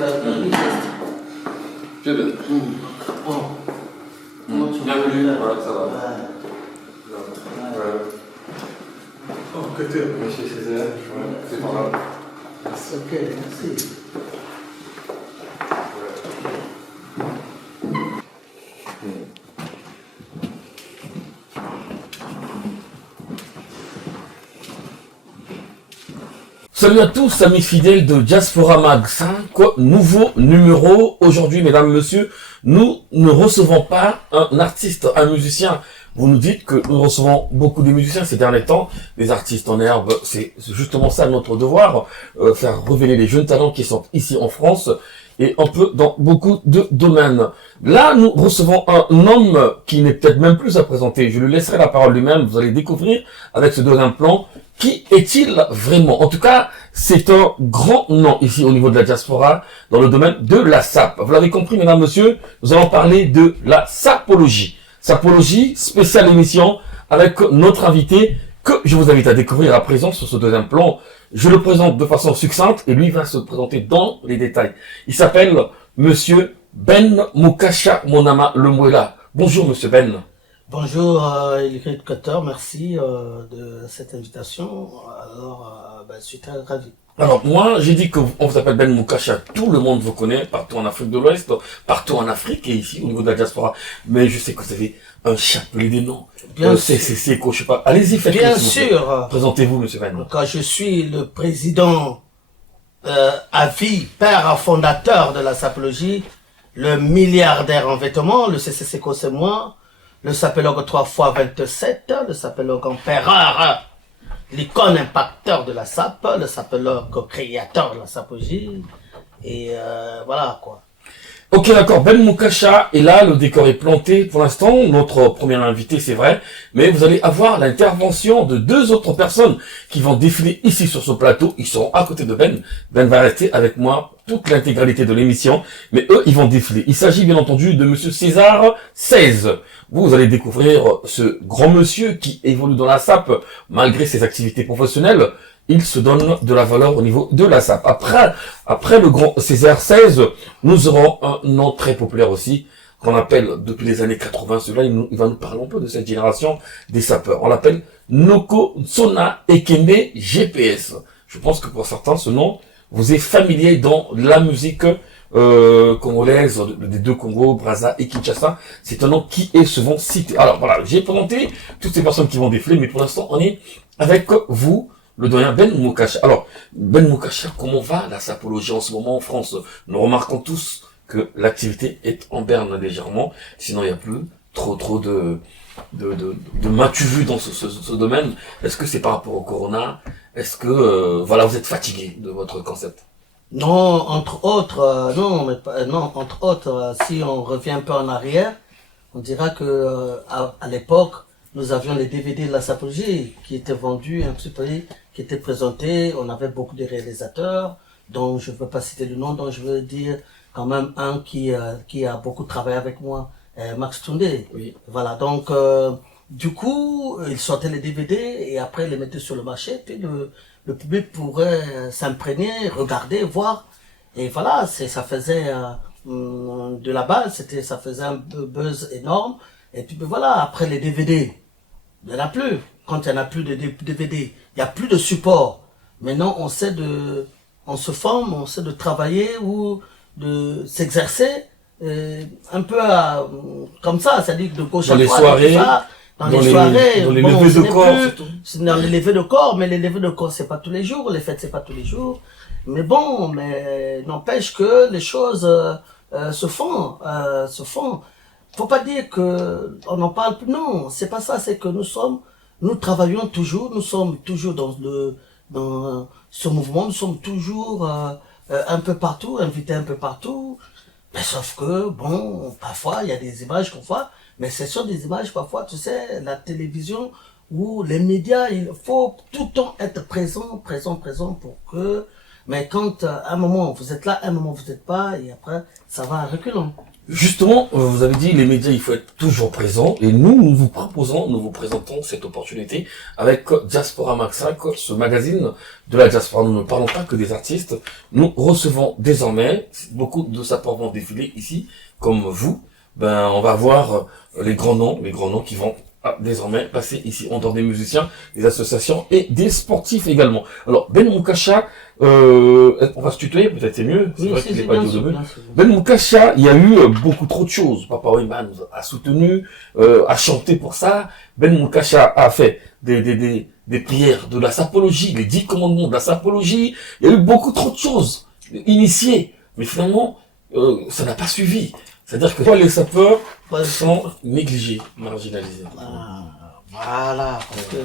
Je vais. Bienvenue, voilà, ça va. Oh, côté. Monsieur Césaire, c'est pas grave. Ok, merci. Salut à tous, amis fidèles de Diaspora Mag 5, nouveau numéro. Aujourd'hui, mesdames, messieurs, nous ne recevons pas un artiste, un musicien. Vous nous dites que nous recevons beaucoup de musiciens ces derniers temps, des artistes en herbe. C'est justement ça notre devoir, faire révéler les jeunes talents qui sont ici en France et un peu dans beaucoup de domaines. Là, nous recevons un homme qui n'est peut-être même plus à présenter. Je lui laisserai la parole lui-même. Vous allez découvrir avec ce deuxième plan. Qui est-il vraiment? En tout cas, c'est un grand nom ici au niveau de la diaspora dans le domaine de la sape. Vous l'avez compris, mesdames, messieurs, nous allons parler de la sapologie. Sapologie, spéciale émission avec notre invité que je vous invite à découvrir à présent sur ce deuxième plan. Je le présente de façon succincte et lui va se présenter dans les détails. Il s'appelle Monsieur Ben Moukasha Monama Lemouela. Bonjour, Monsieur Ben. Bonjour, l'éducateur, merci de cette invitation. Alors, je suis très ravi. Alors, moi, j'ai dit qu'on vous appelle Ben Moukasha. Tout le monde vous connaît, partout en Afrique de l'Ouest, partout en Afrique et ici, au niveau de la diaspora. Mais je sais que vous avez un chapelet des noms. Bien sûr. C'est quoi, je sais pas. Allez-y, faites-le. Bien s'il vous plaît. sûr. Présentez-vous, Monsieur Ben. Quand je suis le président à vie, père fondateur de la sapologie, le milliardaire en vêtements, le CCCO c'est moi, le sapologue 3x27, le sapologue empereur, l'icône impacteur de la sape, le sapologue créateur de la sapologie, et voilà quoi. Ok, d'accord. Ben Moukasha est là, le décor est planté pour l'instant. Notre premier invité, c'est vrai. Mais vous allez avoir l'intervention de deux autres personnes qui vont défiler ici sur ce plateau. Ils seront à côté de Ben. Ben va rester avec moi toute l'intégralité de l'émission. Mais eux, ils vont défiler. Il s'agit bien entendu de Monsieur César 16. Vous allez découvrir ce grand monsieur qui évolue dans la sape malgré ses activités professionnelles. Il se donne de la valeur au niveau de la sape. Après le grand César 16, nous aurons un nom très populaire aussi, qu'on appelle depuis les années 80, celui-là, il va nous parler un peu de cette génération des sapeurs. On l'appelle Noko Sona Ekene GPS. Je pense que pour certains, ce nom vous est familier dans la musique congolaise, des deux Congos, Brazza et Kinshasa. C'est un nom qui est souvent cité. Alors voilà, j'ai présenté toutes ces personnes qui vont défiler, mais pour l'instant, on est avec vous, le doyen Ben Moukasha. Alors, Ben Moukasha, comment va la sapologie en ce moment en France? Nous remarquons tous que l'activité est en berne légèrement, sinon il n'y a plus trop de m'as-tu vu dans ce domaine. Est-ce que c'est par rapport au corona? Est-ce que, voilà, vous êtes fatigué de votre concept? Non, entre autres, non, entre autres, si on revient un peu en arrière, on dira que à l'époque, nous avions les DVD de la sapologie qui étaient vendus un petit peu, qui étaient présentés. On avait beaucoup de réalisateurs, dont je ne veux pas citer le nom, dont je veux dire quand même un qui a beaucoup travaillé avec moi, Max Toundé. Oui. Voilà, donc du coup, ils sortaient les DVD et après ils les mettaient sur le marché, puis le public pourrait s'imprégner, regarder, voir. Et voilà, ça faisait de la base, ça faisait un buzz énorme. Et puis voilà, après les DVD, il n'y en a plus. Quand il n'y en a plus de DVD, il n'y a plus de support. Maintenant, on se forme, on sait de travailler ou de s'exercer un peu comme ça, c'est-à-dire de gauche Dans à les droite, soirées, dans les soirées, dans les levées de corps, surtout. C'est dans les levées de corps, mais les levées de corps, c'est pas tous les jours, les fêtes, c'est pas tous les jours. Mais bon, mais n'empêche que les choses se font. Faut pas dire que on n'en parle plus, non, c'est pas ça, c'est que nous travaillons toujours, nous sommes toujours dans ce mouvement, nous sommes toujours un peu partout, invités un peu partout, mais sauf que, bon, parfois, il y a des images qu'on voit, mais ce sont des images, parfois, tu sais, la télévision ou les médias, il faut tout le temps être présent pour que, mais quand à un moment vous êtes là, à un moment vous n'êtes pas, et après, ça va à reculons. Justement, vous avez dit, les médias, il faut être toujours présent. Et nous vous présentons cette opportunité avec Diaspora Mag 5, ce magazine de la diaspora. Nous ne parlons pas que des artistes. Nous recevons désormais, beaucoup de sapeurs vont défiler ici, comme vous. Ben, on va voir les grands noms qui vont désormais passer ici. On entend des musiciens, des associations et des sportifs également. Alors, Ben Moukasha, on va se tutoyer, peut-être c'est mieux. C'est vrai qu'il n'est pas dit au début. Ben Moukasha, il y a eu beaucoup trop de choses. Papa Weyman nous a soutenu, a chanté pour ça. Ben Moukasha a fait des prières de la sapologie, les 10 commandements de la sapologie. Il y a eu beaucoup trop de choses initiées. Mais finalement, ça n'a pas suivi. C'est-à-dire que les sapeurs sont négligés, marginalisés. Ah, voilà, parce que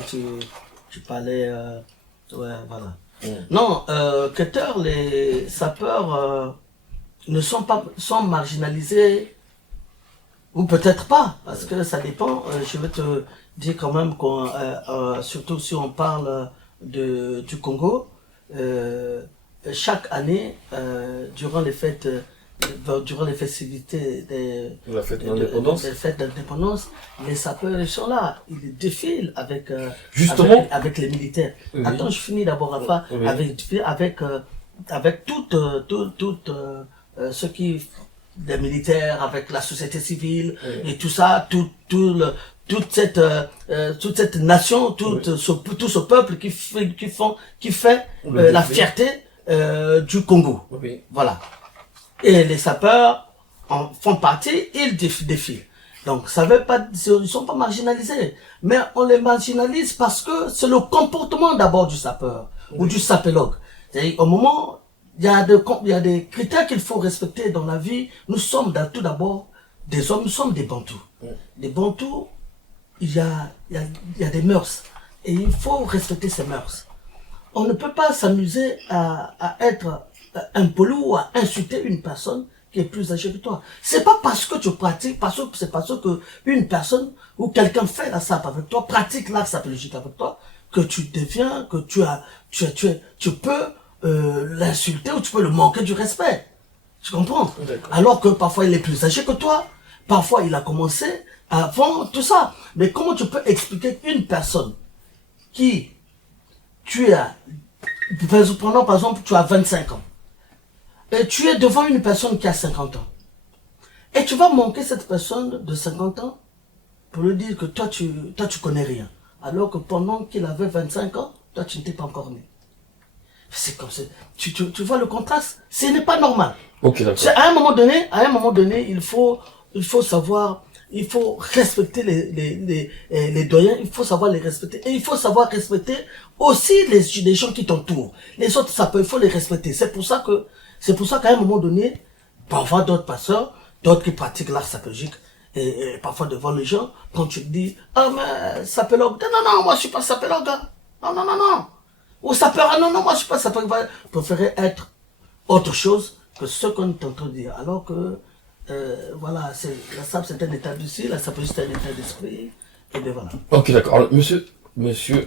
tu parlais... ouais, voilà. Non, Keter, les sapeurs sont marginalisés, ou peut-être pas, parce que ça dépend. Je vais te dire quand même, surtout si on parle du Congo, chaque année, durant les festivités des fêtes d'indépendance, les sapeurs ils sont là, ils défilent avec les militaires. Oui. Attends, je finis d'abord Rafa, oui. avec toutes ceux qui, les militaires, avec la société civile, oui. Et tout ça, toute cette nation, tout ce peuple qui fait la fierté du Congo. Oui. Voilà. Et les sapeurs en font partie, ils défilent. Donc, ça veut pas, ils sont pas marginalisés. Mais on les marginalise parce que c'est le comportement d'abord du sapeur, oui. Ou du sapélogue. C'est-à-dire, au moment, il y a des critères qu'il faut respecter dans la vie. Nous sommes tout d'abord des hommes, nous sommes des bantous. Oui. Les bantous, il y a des mœurs. Et il faut respecter ces mœurs. On ne peut pas s'amuser à être impoli ou à insulter une personne qui est plus âgée que toi. C'est pas parce que tu pratiques, c'est parce que une personne ou quelqu'un fait la sape avec toi, pratique l'art sapologique avec toi, que tu deviens, que tu peux l'insulter ou tu peux le manquer du respect. Tu comprends? Alors que parfois il est plus âgé que toi, parfois il a commencé avant tout ça. Mais comment tu peux expliquer une personne qui, prenons par exemple, tu as 25 ans, et tu es devant une personne qui a 50 ans. Et tu vas manquer cette personne de 50 ans pour lui dire que toi tu connais rien. Alors que pendant qu'il avait 25 ans, toi tu n'étais pas encore né. C'est comme ça. Tu vois le contraste? Ce n'est pas normal. Okay, à un moment donné, il faut savoir, il faut respecter les doyens, il faut savoir les respecter. Et il faut savoir respecter aussi les gens qui t'entourent. Les autres, il faut les respecter. C'est pour ça qu'à un moment donné, parfois d'autres pasteurs, d'autres qui pratiquent l'art sapologique, et parfois devant les gens, quand tu te dis, ah mais sapologue, non, moi je suis pas sapologue, non. Ou sapeur, non, moi je suis pas sapologue, préférer être autre chose que ce qu'on est en train de dire. Alors que, voilà, la sape c'est un état d'esprit, la sapologie c'est un état d'esprit, et bien voilà. Ok, d'accord. Alors, monsieur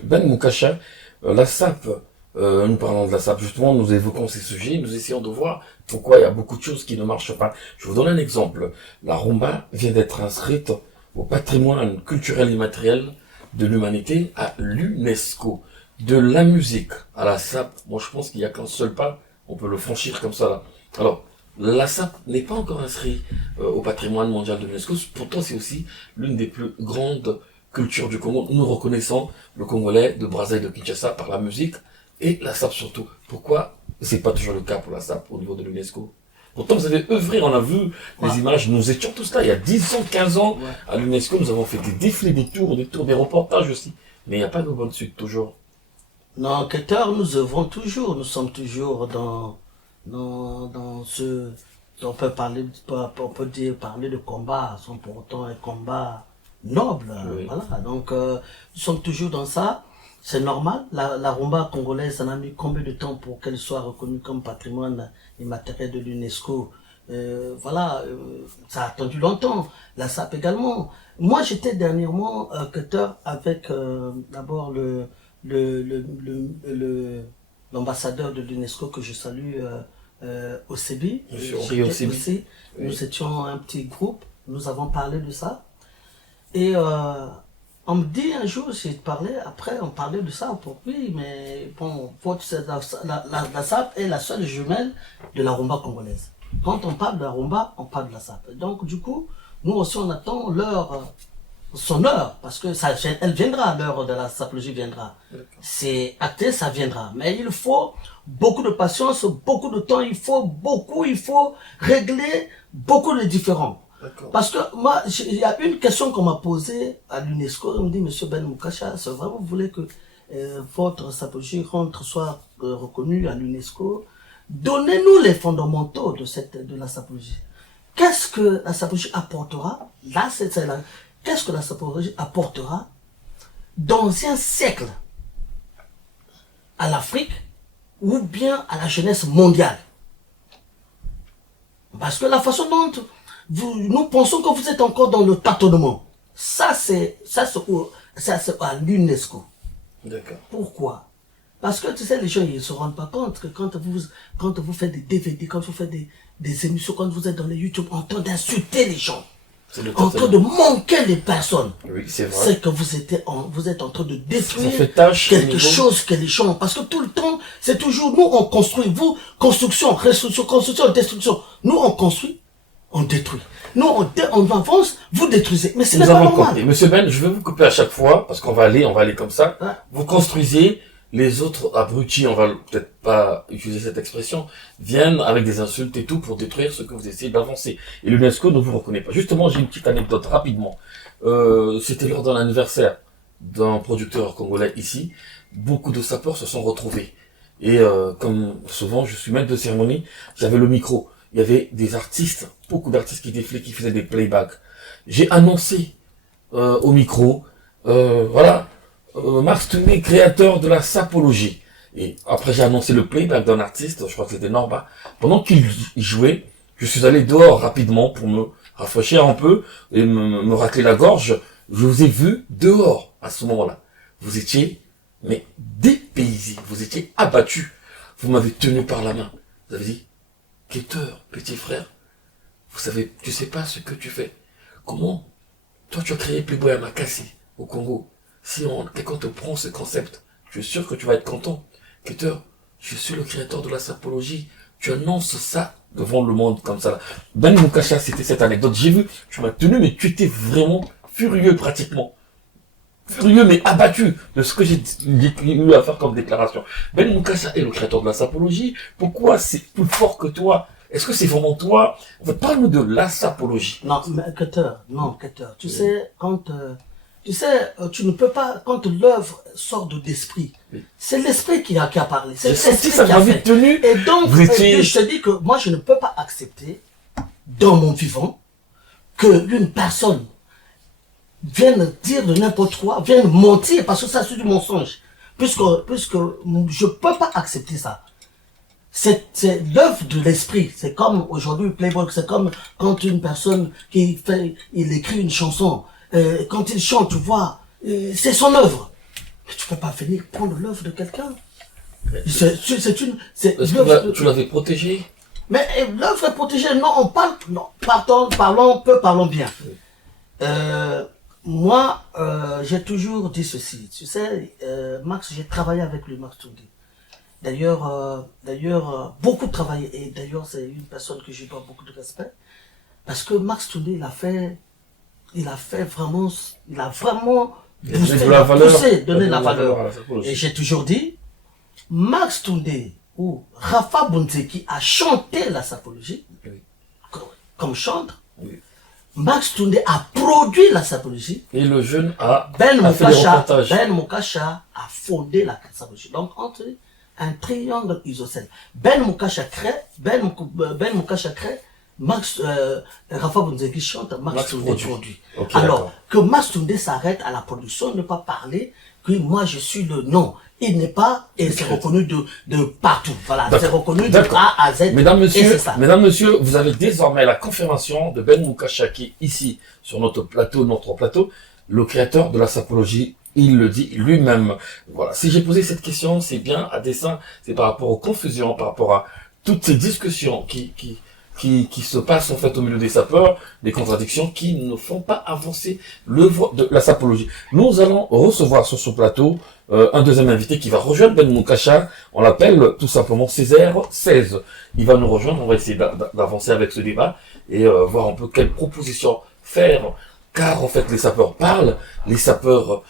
Ben Moukasha, la sape, nous parlons de la sape, justement, nous évoquons ces sujets, nous essayons de voir pourquoi il y a beaucoup de choses qui ne marchent pas. Je vous donne un exemple. La rumba vient d'être inscrite au patrimoine culturel immatériel de l'humanité à l'UNESCO. De la musique à la sape, moi je pense qu'il n'y a qu'un seul pas, on peut le franchir comme ça là. Alors, la sape n'est pas encore inscrite au patrimoine mondial de l'UNESCO, pourtant c'est aussi l'une des plus grandes cultures du Congo. Nous reconnaissons le Congolais de Brazzaville de Kinshasa par la musique et la sape surtout. Pourquoi c'est pas toujours le cas pour la sape au niveau de l'UNESCO? Pourtant vous avez œuvré, on a vu les images, nous étions tous là il y a 10 ans, 15 ans à l'UNESCO, nous avons fait des défilés, des tours, des reportages aussi. Mais il n'y a pas de bonne suite toujours. Non, Keter, nous œuvrons toujours, nous sommes toujours dans ce, on peut parler de combat, sans pour autant un combat noble, oui. Voilà, donc nous sommes toujours dans ça, c'est normal, la rumba congolaise, ça a mis combien de temps pour qu'elle soit reconnue comme patrimoine immatériel de l'UNESCO, voilà, ça a attendu longtemps, la SAP également. Moi j'étais dernièrement Keter avec d'abord l'ambassadeur de l'UNESCO que je salue, au CEBI. Monsieur Henri J'étais au CEBI. aussi. Oui. Nous étions un petit groupe, nous avons parlé de ça. Et on me dit un jour, j'ai parlé, après on parlait de ça, pour oui, mais bon, la SAP est la seule jumelle de la rumba congolaise. Quand on parle de la rumba, on parle de la SAP. Donc du coup, nous aussi on attend son heure, parce que ça, elle viendra, l'heure de la sapologie viendra. C'est acté, ça viendra. Mais il faut beaucoup de patience, beaucoup de temps, il faut régler beaucoup de différends. Parce que moi, il y a une question qu'on m'a posée à l'UNESCO. On me dit, Monsieur Ben Moukacha, c'est vrai, vous voulez que votre sapologie soit reconnue à l'UNESCO? Donnez-nous les fondamentaux de la sapologie. Qu'est-ce que la sapologie apportera? Là, qu'est-ce que la sapologie apportera dans un siècle à l'Afrique ou bien à la jeunesse mondiale? Parce que la façon dont nous pensons que vous êtes encore dans le tâtonnement. Ça c'est à l'UNESCO. D'accord. Pourquoi? Parce que tu sais, les gens ils ne se rendent pas compte que quand vous faites des DVD, quand vous faites des émissions, quand vous êtes dans les YouTube, en train d'insulter les gens, en train de manquer les personnes, oui, c'est vrai. C'est que vous êtes en train de détruire quelque chose que les gens... Parce que tout le temps, c'est toujours nous on construit, vous, construction, construction, destruction. Nous on construit, on détruit. Nous on avance, vous détruisez. Mais c'est pas normal. Compris. Monsieur Ben, je vais vous couper à chaque fois, parce qu'on va aller comme ça. Ouais. Vous construisez, les autres abrutis, on va peut-être pas utiliser cette expression, viennent avec des insultes et tout pour détruire ce que vous essayez d'avancer. Et l'UNESCO ne vous reconnaît pas. Justement, j'ai une petite anecdote rapidement. C'était lors d'un anniversaire d'un producteur congolais ici. Beaucoup de sapeurs se sont retrouvés. Et comme souvent, je suis maître de cérémonie, j'avais le micro. Il y avait des artistes, beaucoup d'artistes qui défilaient, qui faisaient des playbacks. J'ai annoncé au micro, Max Tuné, créateur de la sapologie. Et après, j'ai annoncé le playback d'un artiste, je crois que c'était Norba. Pendant qu'il jouait, je suis allé dehors rapidement pour me rafraîchir un peu et me racler la gorge. Je vous ai vu dehors à ce moment-là. Vous étiez, mais dépaysés. Vous étiez abattus. Vous m'avez tenu par la main. Vous avez dit, Keter, petit frère, tu sais pas ce que tu fais. Comment? Toi, tu as créé Playboy Amakasi au Congo. Si quelqu'un te prend ce concept, je suis sûr que tu vas être content. Keter, je suis le créateur de la sapologie. Tu annonces ça devant le monde comme ça. Là. Ben Moukacha, c'était cette anecdote. J'ai vu, tu m'as tenu, mais tu étais vraiment furieux pratiquement. Furieux, mais abattu de ce que j'ai eu à faire comme déclaration. Ben Moukacha est le créateur de la sapologie. Pourquoi c'est plus fort que toi? Est-ce que c'est vraiment toi? En fait, parle-nous de la sapologie. Non, mais Keter, tu sais, tu ne peux pas, quand l'œuvre sort de l'esprit, c'est l'esprit qui a parlé. C'est l'esprit qui a fait. Tenu. Et donc, je te dis que moi, je ne peux pas accepter, dans mon vivant, qu'une personne vienne dire de n'importe quoi, vienne mentir, parce que ça, c'est du mensonge. Puisque je peux pas accepter ça. C'est l'œuvre de l'esprit. C'est comme aujourd'hui Playboy, c'est comme quand une personne il écrit une chanson, quand il chante, tu vois, c'est son œuvre. Mais tu peux pas venir prendre l'œuvre de quelqu'un. Tu l'avais protégé? Mais l'œuvre est protégée. Non, on parle, non, parlons bien. Moi, j'ai toujours dit ceci. Tu sais, Max, j'ai travaillé avec lui, Max Toundé. D'ailleurs, beaucoup travaillé. Et d'ailleurs, c'est une personne que je dois beaucoup de respect. Parce que Max Toundé, il a vraiment donné la valeur. Et j'ai toujours dit, Max Toundé ou Rafa Bonzeki a chanté la sapologie, comme chantre. Oui. Max Toundé a produit la sapologie. Et le jeune a fait des reportages. Ben Moukacha a fondé la sapologie. Donc, entre un triangle isocèle. Ben Moukacha crée, Rafa Bonzeki chante, Max Toundé produit. Okay, alors, que Max Toundé s'arrête à la production, ne pas parler que moi je suis le nom. Il n'est pas, et c'est reconnu de partout. Voilà, c'est reconnu de A à Z. Mesdames, messieurs, vous avez désormais la confirmation de Ben Moukacha qui est ici, sur notre plateau, le créateur de la sapologie. Il le dit lui-même. Voilà. Si j'ai posé cette question, c'est bien à dessein, c'est par rapport aux confusions, par rapport à toutes ces discussions qui se passent en fait au milieu des sapeurs, des contradictions qui ne font pas avancer l'œuvre de la sapologie. Nous allons recevoir sur ce plateau un deuxième invité qui va rejoindre Ben Moukasha. On l'appelle tout simplement Césaire 16. Il va nous rejoindre, on va essayer d'avancer avec ce débat et voir un peu quelles propositions faire, car en fait les sapeurs parlent, les sapeurs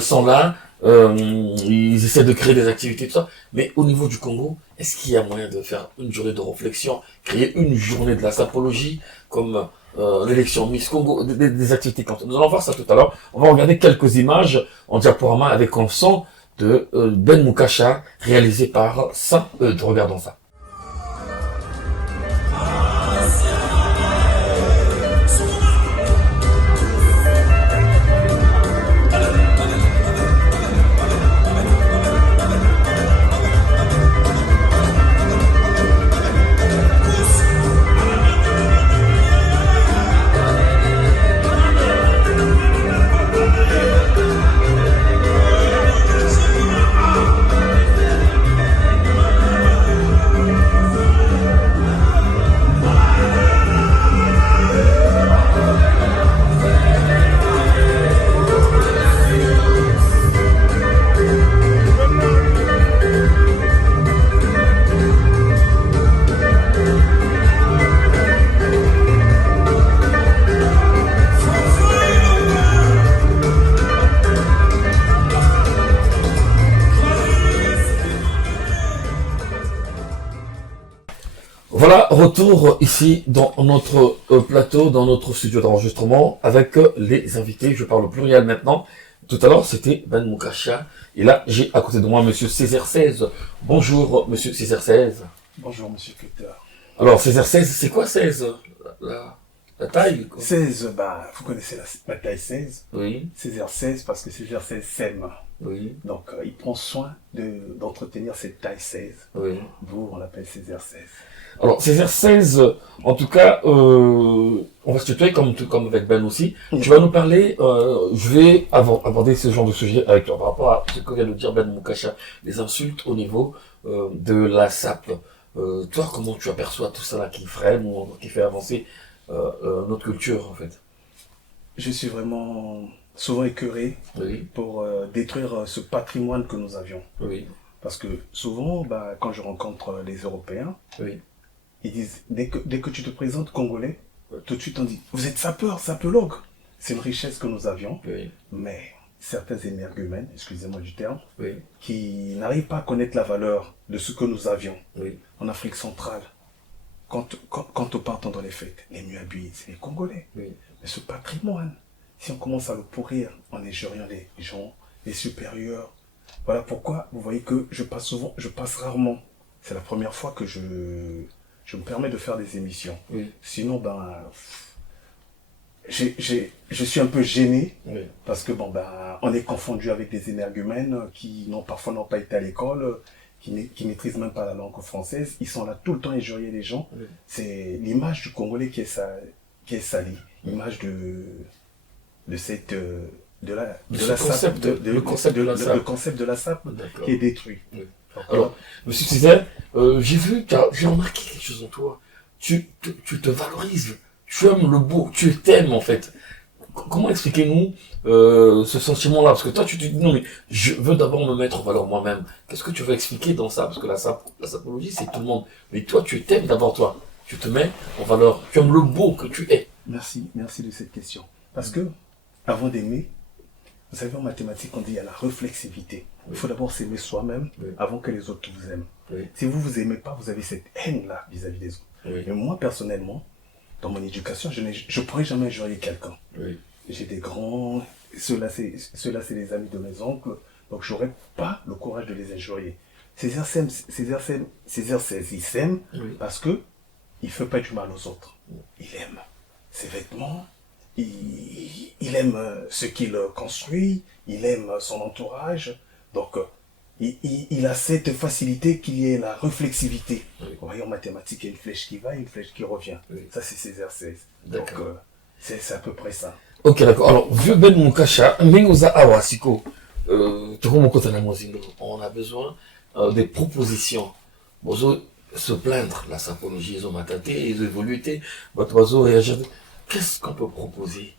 sont là, ils essaient de créer des activités, tout ça, mais au niveau du Congo, est-ce qu'il y a moyen de faire une journée de réflexion, créer une journée de la sapologie, comme l'élection Miss Congo, des activités comme ça. Nous allons voir ça tout à l'heure. On va regarder quelques images en diaporama avec un son de Ben Moukasha, réalisé par Saint-Eudes. Regardons ça. Voilà, retour ici dans notre plateau, dans notre studio d'enregistrement avec les invités. Je parle au pluriel maintenant. Tout à l'heure, c'était Ben Moukasha. Et là, j'ai à côté de moi Monsieur Césaire 16. Bonjour, Monsieur Césaire 16. Bonjour, monsieur Cutter. Alors, Césaire 16, c'est quoi 16 la taille quoi. 16, vous connaissez la taille 16. Oui, Césaire 16 parce que Césaire 16 sème. oui, Donc, il prend soin d'entretenir cette taille 16. oui. Vous, on l'appelle Césaire 16. Alors, Césaire 16, en tout cas, on va se tutoyer comme avec Ben aussi. Tu vas nous parler, je vais aborder ce genre de sujet avec toi par rapport à ce que vient de dire Ben Moukasha, les insultes au niveau de la SAP. Toi, comment tu aperçois tout ça là qui freine ou qui fait avancer notre culture en fait? Je suis vraiment souvent écœuré Oui, pour détruire ce patrimoine que nous avions. oui, Parce que souvent, quand je rencontre les Européens, oui, ils disent, dès que tu te présentes congolais, tout de suite on dit, vous êtes sapeur, sapologue. C'est une richesse que nous avions, oui, mais certains énergumènes, excusez-moi du terme, oui, qui n'arrivent pas à connaître la valeur de ce que nous avions oui, en Afrique centrale. Quand on part dans les fêtes, les Muabuis, c'est les Congolais. oui. Mais ce patrimoine, si on commence à le pourrir en injuriant les gens, les supérieurs, voilà pourquoi vous voyez que je passe rarement. C'est la première fois que je me permets de faire des émissions. Oui. Sinon, je suis un peu gêné Oui. parce que on est confondu avec des énergumènes qui parfois n'ont pas été à l'école, qui maîtrisent même pas la langue française. Ils sont là tout le temps à injurier les gens. Oui. C'est l'image du Congolais qui est salie. L'image de cette Le concept de la SAP. Le concept de la SAP D'accord. qui est détruit. Oui. Donc, Alors, Monsieur Césaire, j'ai remarqué quelque chose en toi. Tu te valorises, tu aimes le beau, tu t'aimes en fait. Comment expliquez-nous ce sentiment-là? Parce que toi, tu te dis non, mais je veux d'abord me mettre en valeur moi-même. Qu'est-ce que tu veux expliquer dans ça? Parce que la sapologie, c'est tout le monde. Mais toi, tu t'aimes d'abord toi. Tu te mets en valeur. Tu aimes le beau que tu es. merci de cette question. Parce que, avant d'aimer, vous savez, en mathématiques, on dit il y a la réflexivité. Il faut d'abord s'aimer soi-même Oui. avant que les autres vous aiment. Oui. Si vous vous aimez pas, vous avez cette haine-là vis-à-vis des autres. Oui. Mais moi, personnellement, dans mon éducation, je ne pourrais jamais injurier quelqu'un. Oui. J'ai des grands... Ceux-là, c'est les amis de mes oncles. Donc, je n'aurais pas le courage de les injurier. Césaire 16, il s'aime Oui. parce que il ne fait pas du mal aux autres. Il aime ses vêtements, il aime ce qu'il construit, il aime son entourage. Donc, il a cette facilité qu'il y ait la réflexivité. Oui. Vous voyez, en mathématiques, il y a une flèche qui va et une flèche qui revient. Oui. Ça, c'est Césaire 16. D'accord. Donc, c'est à peu près ça. Ok, d'accord. Alors, vieux Ben Moukasha, Mengoza Awasiko, on a besoin des propositions. Bozo, se plaindre, la sapologie, ils ont mataté, ils ont évolué, votre oiseau réagit. Qu'est-ce qu'on peut proposer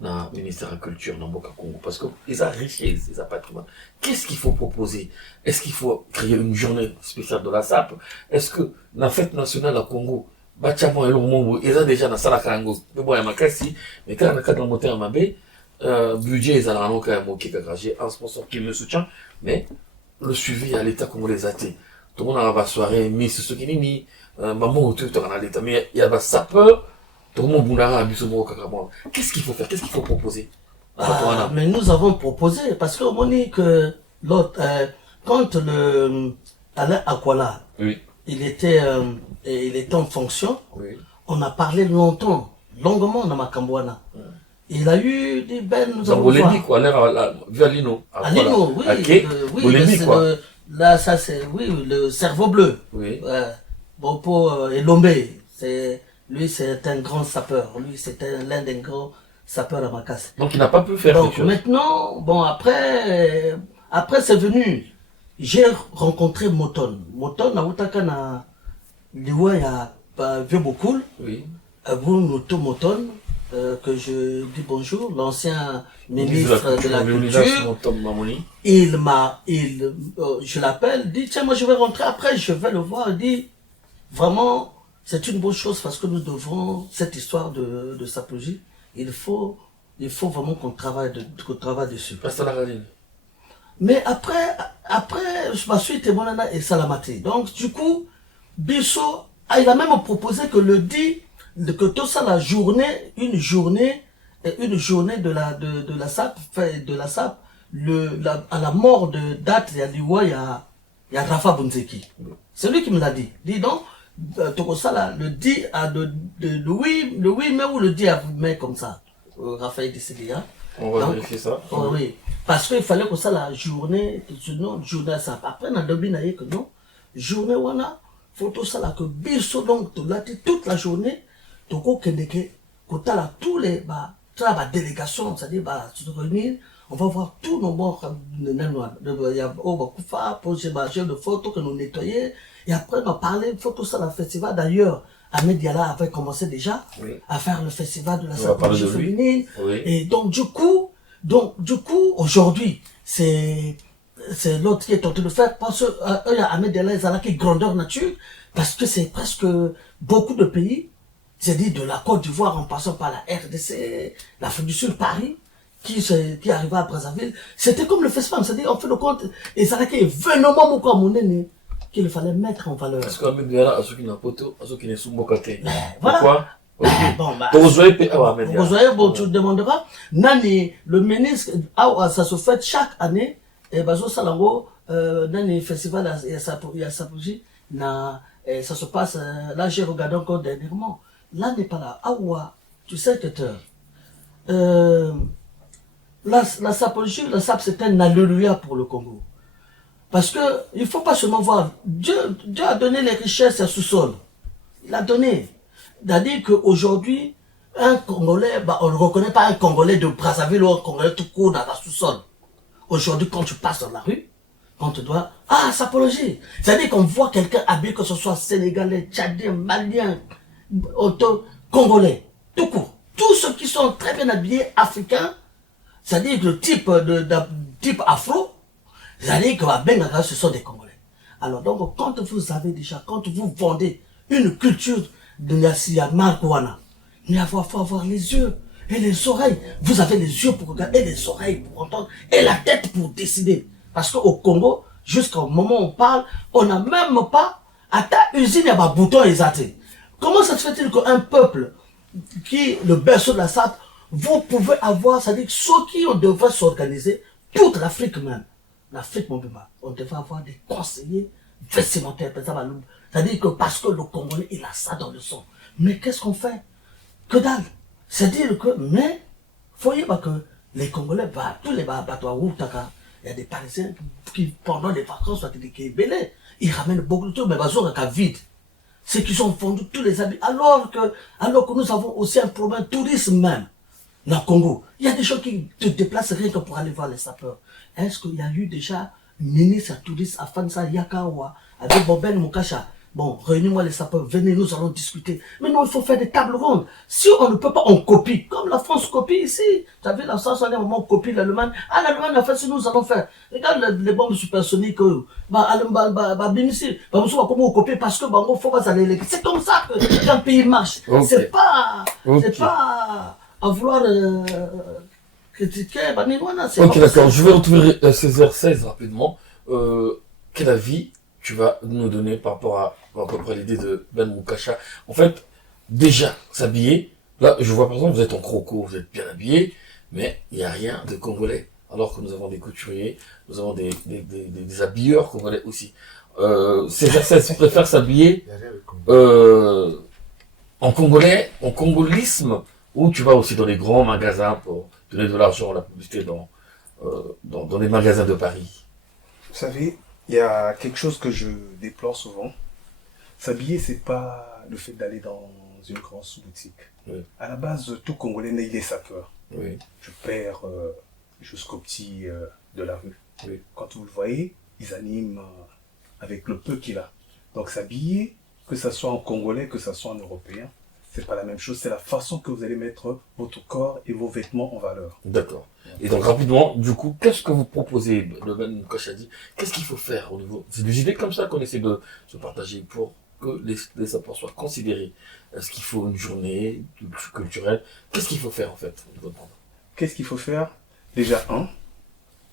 dans le ministère de la Culture dans Boka Congo? Parce qu'ils ont richesse, ils ont patrimoine. Qu'est-ce qu'il faut proposer? Est-ce qu'il faut créer une journée spéciale de la SAP? Est-ce que la fête nationale à Congo, Bachamo et Lomongo, ils ont déjà dans Salakango, mais bon, il y a ma cassie, mais quand on a dans le moteur à Mabé, budget, ils ont un quand même un sponsor qui me soutient, mais le suivi à l'État congolais a été. Tout le monde a la soirée, Miss Sokinini, maman, tout le monde a l'État, mais il y a la sapeur, tout le monde a qu'est-ce qu'il faut faire? Qu'est-ce qu'il faut proposer? Mais nous avons proposé, parce que on dit que l'autre, quand le Alain Akwala, oui. il était en fonction, oui. On a parlé longuement dans Makambouana. Il a eu des belles... Nous avons vu quoi, vu Alino. Alino, oui. Là, ça c'est, oui, le cerveau bleu. Oui. Bopo Elombe, lui c'est un grand sapeur. Lui c'était l'un des grands sapeurs à Makassi. Donc il n'a pas pu faire quelque chose. Maintenant, bon après c'est venu. J'ai rencontré Moton. Moton, à Outakana, Liwa, il y a vieux beaucoup. Oui. Vous, Moton, que je dis bonjour, l'ancien ministre de la Culture. Je l'appelle, dit tiens, moi je vais rentrer après, je vais le voir, il dit vraiment, c'est une bonne chose parce que nous devons, cette histoire de sapologie, il faut vraiment qu'on travaille dessus. Mais après, je me suis témoigné et Salamati. Donc, du coup, Bisso, il a même proposé que le dit, que tout ça, une journée de la SAP, à la mort de date, il y a Rafa Bunzeki. C'est lui qui me l'a dit. Dis donc, tout ça là, le 10 le 8 mai ou le 10 mai comme ça. Raphaël décédé, hein. On va vérifier ça. Oh, oui. Parce qu'il fallait que ça, la journée, journée ça. Après, on a deviné que non, journée, on a, photo ça là, que biso, donc, toute la journée, donc, on a tous les, la délégation, c'est-à-dire, se réunir, on va voir tous nos morts, il y a, poser de photos que nous nettoyer, et après, on a parlé, photo ça, la festival, d'ailleurs, Ahmed Diallo avait commencé déjà à faire le festival de la sapologie féminine. Oui. Et donc, du coup, aujourd'hui, c'est l'autre qui est tenté de faire, parce que, il y a Ahmed Diallo, ils ont qui grandeur nature, parce que c'est presque beaucoup de pays, c'est-à-dire de la Côte d'Ivoire en passant par la RDC, l'Afrique du Sud, Paris, qui arriva à Brazzaville. C'était comme le festival, c'est-à-dire, on fait le compte, et ça a été événement, mon corps, mon aîné, qu'il fallait mettre en valeur. Parce qu'Ahmed Diallo, à ceux qui n'ont pas à ceux qui ne sont pas côté. Voilà. Pourquoi? Bon, tu demanderas. Nani, le ministre, ça se fait chaque année, et Bazo Salango, Nani, festival, il y a sapologie, ça se passe, là, j'ai regardé encore dernièrement. Là, n'est pas là. Awa, tu sais que la sapologie, la sap, c'est un alléluia pour le Congo. Parce que, il faut pas seulement voir, Dieu a donné les richesses à sous-sol. Il a donné. C'est-à-dire qu'aujourd'hui, un Congolais, on ne reconnaît pas un Congolais de Brazzaville ou un Congolais tout court dans la sous-sol. Aujourd'hui, quand tu passes dans la rue, quand tu dois, sapologie. C'est-à-dire qu'on voit quelqu'un habillé, que ce soit sénégalais, tchadien, malien, congolais, tout court. Tous ceux qui sont très bien habillés, africains, c'est-à-dire que le type afro, c'est-à-dire que ce sont des Congolais. Alors donc, quand vous vendez une culture de la Markouana, il faut avoir les yeux et les oreilles. Vous avez les yeux pour regarder et les oreilles pour entendre et la tête pour décider. Parce qu'au Congo, jusqu'au moment où on parle, on n'a même pas, à ta usine, il y a un bouton exaté. Comment ça se fait-il qu'un peuple qui, le berceau de la SAP, vous pouvez avoir, c'est-à-dire que ceux qui devraient s'organiser, toute l'Afrique même, l'Afrique, mon bébé, on devrait avoir des conseillers vestimentaires. C'est-à-dire que parce que le Congolais, il a ça dans le sang. Mais qu'est-ce qu'on fait? Que dalle. C'est-à-dire que, mais, voyez que les Congolais, tous les bateaux il y a des Parisiens qui, pendant les vacances, ils ramènent beaucoup de choses, mais ils sont vide. C'est qu'ils ont vendu tous les habits. Alors que nous avons aussi un problème de tourisme même. Dans le Congo, il y a des gens qui te déplacent rien que pour aller voir les sapeurs. Est-ce qu'il y a eu déjà un ministre à tourisme à Fansa Yakawa, avec Boben Mukasha, bon, réunis-moi les sapeurs, venez, nous allons discuter. Mais non, il faut faire des tables rondes. Si on ne peut pas, on copie. Comme la France copie ici. Tu as vu, la France, on est un moment, on copie l'Allemagne. Ah, l'Allemagne a fait ce que nous allons faire. Regarde les bombes supersoniques. Comment on copie parce que, on faut pas aller. C'est comme ça qu'un pays marche. Ok. C'est pas Ok. à vouloir critiquer. Ok, d'accord. Je vais retrouver Césaire 16 rapidement. Quel avis tu vas nous donner par rapport à peu près l'idée de Ben Moukasha? En fait, déjà, s'habiller. Là, je vois par exemple, vous êtes en croco, vous êtes bien habillé, mais il n'y a rien de congolais. Alors que nous avons des couturiers, nous avons des habilleurs congolais aussi. Césaire 16 préfère s'habiller en congolais, en congolisme, ou tu vas aussi dans les grands magasins pour donner de l'argent à la publicité dans les magasins de Paris? Vous savez, il y a quelque chose que je déplore souvent. S'habiller, c'est pas le fait d'aller dans une grande boutique. Oui. À la base, tout Congolais, il est sapeur. Oui. Du père jusqu'au petit de la rue. Oui. Quand vous le voyez, ils animent avec le peu qu'il a. Donc s'habiller, que ce soit en Congolais, que ce soit en Européen, c'est pas la même chose. C'est la façon que vous allez mettre votre corps et vos vêtements en valeur. D'accord. Et donc rapidement, du coup, qu'est-ce que vous proposez, le Ben Moukasha dit, qu'est-ce qu'il faut faire au niveau... C'est des idées comme ça qu'on essaie de se partager pour que les sapeurs soient considérés. Est-ce qu'il faut une journée culturelle? Qu'est-ce qu'il faut faire en fait? Qu'est-ce qu'il faut faire? Déjà,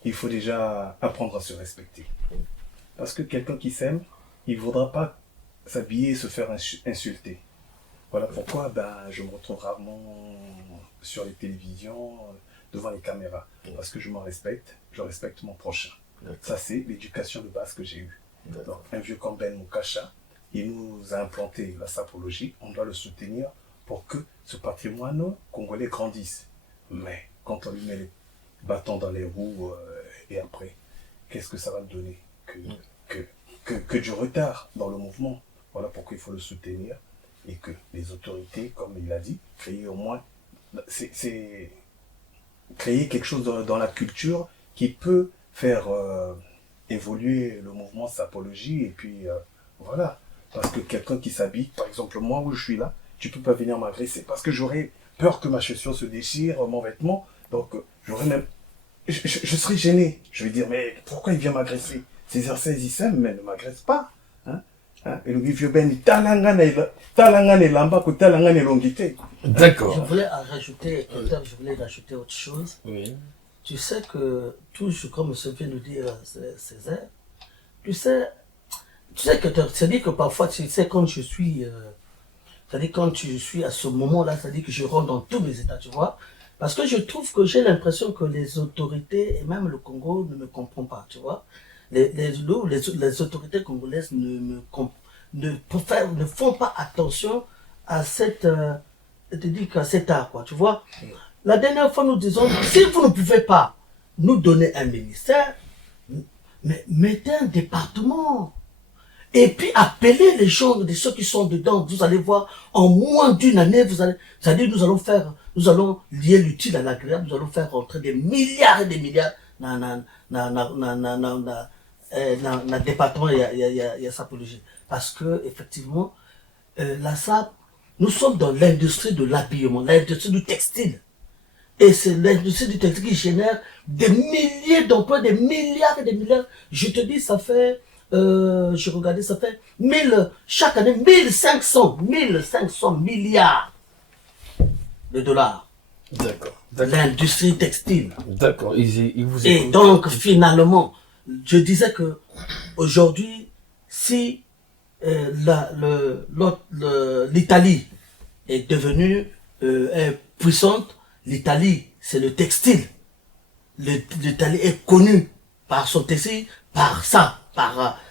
il faut déjà apprendre à se respecter. Parce que quelqu'un qui s'aime, il ne voudra pas s'habiller et se faire insulter. Voilà pourquoi je me retrouve rarement sur les télévisions, devant les caméras. Parce que je me respecte, je respecte mon prochain. Ça, c'est l'éducation de base que j'ai eue. Donc, un vieux comme Ben Moukasha, il nous a implanté la sapologie, on doit le soutenir pour que ce patrimoine congolais grandisse. Mais quand on lui met les bâtons dans les roues, et après, qu'est-ce que ça va donner? Que du retard dans le mouvement. Voilà pourquoi il faut le soutenir et que les autorités, comme il a dit, créer au moins, c'est créer quelque chose dans la culture qui peut faire évoluer le mouvement sapologie et puis voilà. Parce que quelqu'un qui s'habille, par exemple moi où je suis là, tu peux pas venir m'agresser parce que j'aurais peur que ma chaussure se déchire, mon vêtement, donc j'aurais même... Je serais gêné. Je vais dire, mais pourquoi il vient m'agresser? Césaire 16, il s'aime, mais ne m'agresse pas. Et le vieux Ben, talangane lamba, talangane longité. D'accord. Je voulais rajouter autre chose. Oui. Tu sais que, toujours comme je viens de dire Césaire, tu sais que c'est-à-dire que parfois, tu sais, quand je suis, c'est-à-dire quand je suis à ce moment-là, c'est-à-dire que je rentre dans tous mes états, tu vois. Parce que je trouve que j'ai l'impression que les autorités, et même le Congo, ne me comprennent pas, tu vois. Les autorités congolaises ne font pas attention à cet art, quoi, tu vois. La dernière fois, nous disons, si vous ne pouvez pas nous donner un ministère, mais mettez un département. Et puis appelez les gens, ceux qui sont dedans, vous allez voir, en moins d'une année, c'est-à-dire nous allons lier l'utile à l'agréable, nous allons faire rentrer des milliards et des milliards dans le département, il y a sapologie. Parce que, effectivement, la SAP, nous sommes dans l'industrie de l'habillement, l'industrie du textile. Et c'est l'industrie du textile qui génère des milliers d'emplois, des milliards et des milliards. Je te dis, ça fait, j'ai regardé, ça fait chaque année, 1500 milliards de dollars. D'accord. L'industrie textile. D'accord. Ils vous Et écoutent. donc, finalement, je disais que aujourd'hui, si l'Italie est devenue puissante, l'Italie, c'est le textile. L'Italie est connue par son textile, par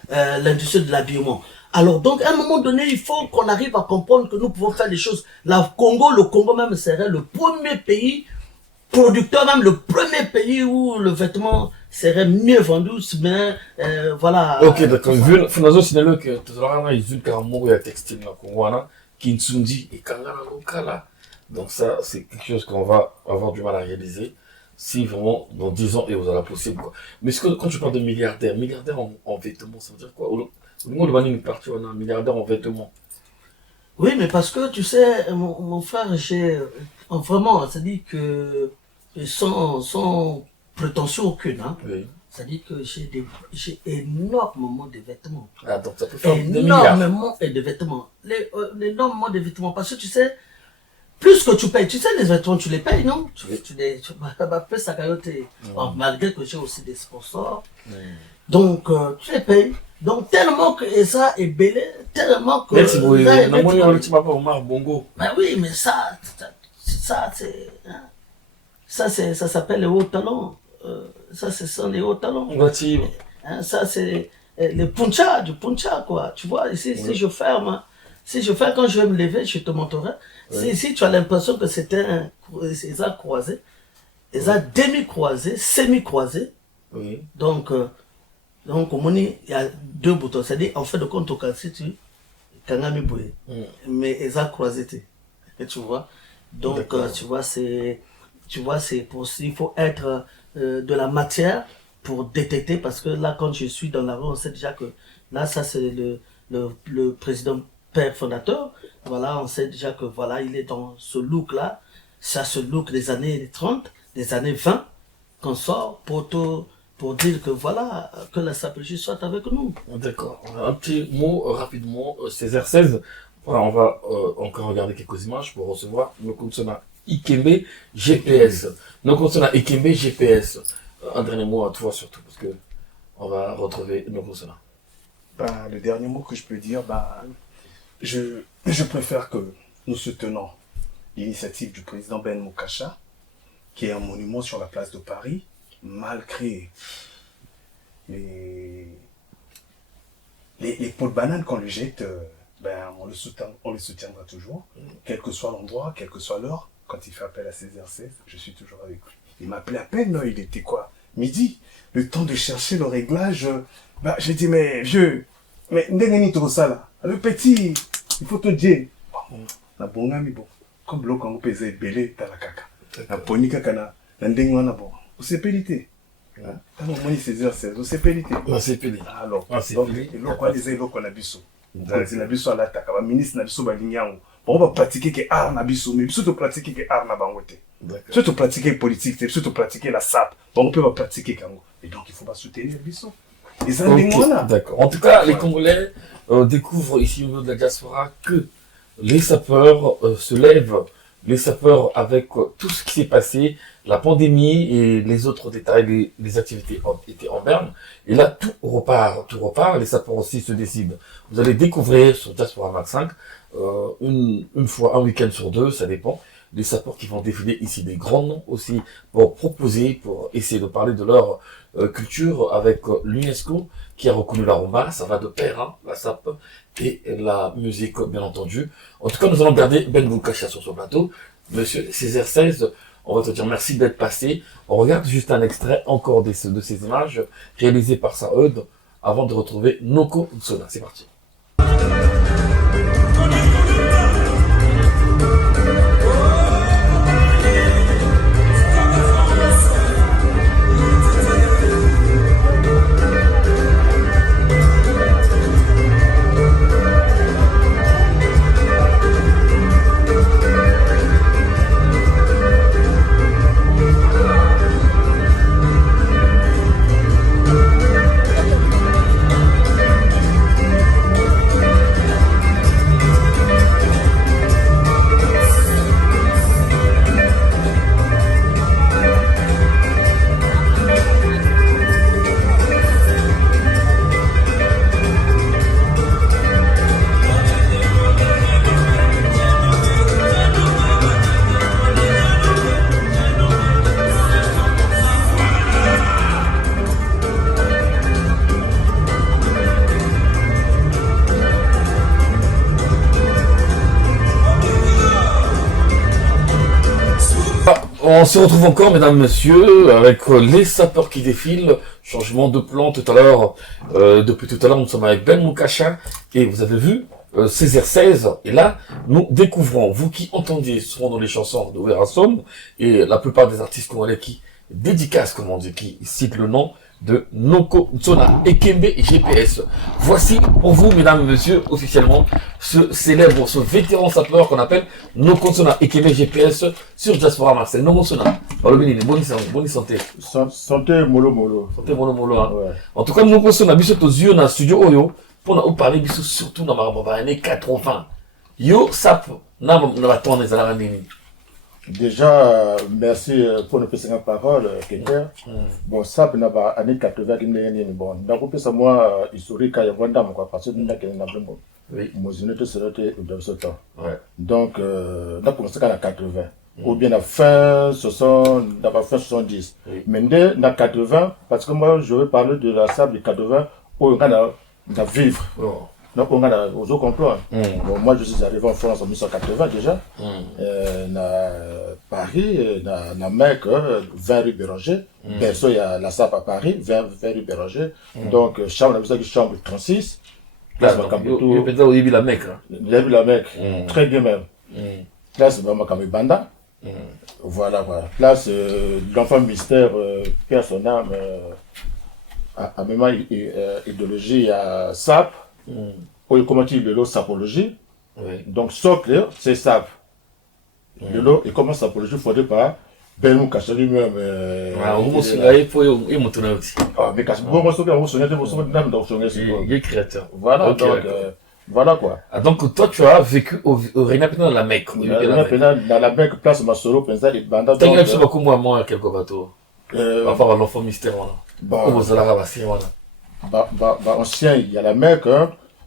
l'industrie de l'habillement. Alors donc, à un moment donné, il faut qu'on arrive à comprendre que nous pouvons faire des choses. Le Congo même serait le premier pays producteur, même le premier pays où le vêtement serait mieux vendu, mais voilà. Ok, d'accord. Funazo sinalo que tuzalana izul karamongo ya textile na Kongwana, Kinsundi et Kangana Lokala. Donc ça, c'est quelque chose qu'on va avoir du mal à réaliser si vraiment dans 10 ans et vous aurez possible quoi. Mais quand tu parles de milliardaires en vêtements, ça veut dire quoi? Nous, le Banning est parti, on a un milliardaire en vêtements. Oui, mais parce que, tu sais, mon frère, vraiment, c'est-à-dire que, sans prétention aucune, hein, Oui. c'est-à-dire que j'ai énormément de vêtements. Ah, donc ça peut faire 2 milliards. Énormément de vêtements. Énormément de vêtements. Parce que tu sais, plus que tu payes, tu sais, les vêtements, tu les payes, non? Oui. Tu peux s'accailloter. Bon, malgré que j'ai aussi des sponsors. Donc, tu les payes. Donc, tellement que ça est belé, tellement que. Merci, oui. ça est Non, moi, vêtements. tu m'as pas Omar Bongo. Ben oui, mais ça c'est. Hein, ça s'appelle les hauts talons. Ça, ce sont les hauts talons. On va tirer. Hein, ça, c'est le puncha, du puncha, quoi. Tu vois, ici, si je ferme, quand je vais me lever, je te montrerai. Si tu as l'impression que c'était ils ont croisé, ils ont demi-croisé, semi-croisé. Oui. Donc, au moins, il y a 2 boutons. C'est-à-dire, en fait, de compte, au si tu Kangami Boué. Mais ils ont croisé, tu vois. Donc, tu vois, c'est pour il faut être de la matière pour détecter, parce que là, quand je suis dans la rue, on sait déjà que là, ça, c'est le président père fondateur. Voilà, on sait déjà que voilà, il est dans ce look-là. Ça, ce look des années 30, des années 20, qu'on sort pour dire que voilà, que la sapégie soit avec nous. D'accord. Un petit mot rapidement. Césaire 16. Voilà, on va encore regarder quelques images pour recevoir Nokonsona Ikembe GPS. Nokonsona Ikembe GPS. Un dernier mot à toi surtout, parce que on va retrouver Nokonsona. Bah, le dernier mot que je peux dire, bah, je préfère que nous soutenons l'initiative du président Ben Moukasha, qui est un monument sur la place de Paris, malgré les pots de banane qu'on lui jette, ben, on le soutiendra toujours, quel que soit l'endroit, quel que soit l'heure. Quand il fait appel à Césaire 16, je suis toujours avec lui. Il m'appelait à peine, non, il était quoi, midi, le temps de chercher le réglage. Bah, j'ai dit, mais vieux, mais ndengeni trop ça là, le petit, il faut te dire. Bon, na bonga mi bon, comme l'eau quand on pèse belé, t'as la caca. Na ponika kana, na ndengwana bon, vous c'est pélité. T'as mon moni Césaire 16, vous c'est pélité. C'est pédé. Alors, c'est donc, pédé. l'eau quoi les l'eau qu'on a biso. Quand na biso à l'attaque, ba ministre na biso ba linyango. On va pratiquer que art na biso, mais surtout pratiquer que art na bangote. Surtout pratiquer politique, surtout pratiquer la SAP. Donc on peut pas pratiquer Kango. Et donc il faut pas soutenir biso. Les Okay, d'accord. En tout cas, les Congolais découvrent ici au niveau de la diaspora que les sapeurs se lèvent, les sapeurs avec tout ce qui s'est passé, la pandémie et les autres détails, les activités étaient en berne. Et là, tout repart. Les sapeurs aussi se décident. Vous allez découvrir sur Diaspora 25, une fois, un week-end sur 2, ça dépend, des sapeurs qui vont défiler ici, des grands noms aussi, pour proposer, pour essayer de parler de leur culture avec l'UNESCO qui a reconnu la rumba. Ça va de pair, hein, la SAP et la musique, bien entendu. En tout cas, nous allons garder Ben Moukasha sur ce plateau. Monsieur Césaire 16, on va te dire merci d'être passé. On regarde juste un extrait encore de ces images réalisées par Saeud avant de retrouver Noko Nsona. C'est parti. On se retrouve encore, mesdames, messieurs, avec les sapeurs qui défilent. Changement de plan tout à l'heure. Depuis tout à l'heure, nous sommes avec Ben Moukasha. Et vous avez vu, Césaire 16. Et là, nous découvrons, vous qui entendiez souvent dans les chansons de Werasom, et la plupart des artistes congolais qui dédicacent, comme on dit, qui citent le nom de Noko Ntsona Ekembe GPS. Voici pour vous, mesdames et messieurs, officiellement, ce célèbre, ce vétéran sapeur qu'on appelle Noko Ntsona Ekembe GPS sur Diaspora Marseille. Noko Ntsona, bonne santé. Santé molo molo. Santé molo molo. Hein. Ouais. En tout cas, Noko Ntsona, biso aux yeux dans le studio Oyo, pour nous parler biso surtout dans les années 80. Yo, sap, na ton les années. Déjà, merci pour nous passer la parole, quelqu'un. Bon, ça, n'a pas année 80 qui n'est bon. D'un coup, ça moi historique à Yavanda, parce que nous n'avons pas vraiment. Oui. Moi, je n'étais dans ce temps. Ouais. Donc, on a commencé à 80. Ou bien à fin 60, d'abord fin 70. Oui. Mais dès la 80, parce que moi, je vais parler de la sable de 80, où on a vivre. Oh. Donc, on a aux autres comprendre. Bon, moi, je suis arrivé en France en 1980 déjà. Na Paris, na mec, 20 rue Béranger. Berceau, il y a la SAP à Paris, 20 rue Béranger. Donc, chambre, on a besoin de chambre 36. Place, il y a eu la mec. Il y a eu la mec. Très bien même. Place, on va Banda. Voilà, voilà. Place, l'enfant mystère, Pierre son âme, à même idéologie, il y a SAP. Ou comment tu dis le sapologie. Oui. Donc, socle, c'est SAP. Le lot, et comment sapologie, il faudrait pas. Ben, nous cacher lui-même. Mais cacher. Bon, moi, il est créateur. Voilà, okay, donc, voilà quoi. Ah, donc, toi, tu as vécu au Réna dans la Mecque. Dans la Mecque, place Masolo, Penza et Banda. Tu as vu beaucoup moins quelques bateaux. Enfin, l'enfant mystère, voilà. Ancien, il y a la Mecque,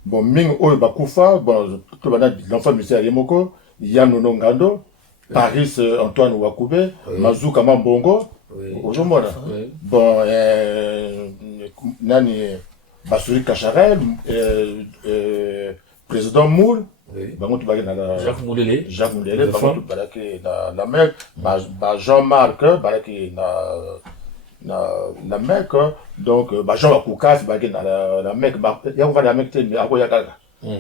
bon, Ming Oyo Bakoufa, bon, l'enfant mystère Yemoko, Yanono Ngando, Paris Antoine Wakoube, Mazuka Mambongo, aujourd'hui, bon, Nani, Bassuri Kacharel, président Moule, Jacques Moulele, la Mecque, Jean-Marc, la Mecque, donc, Jean Wakoukas, la Mecque, la Mecque,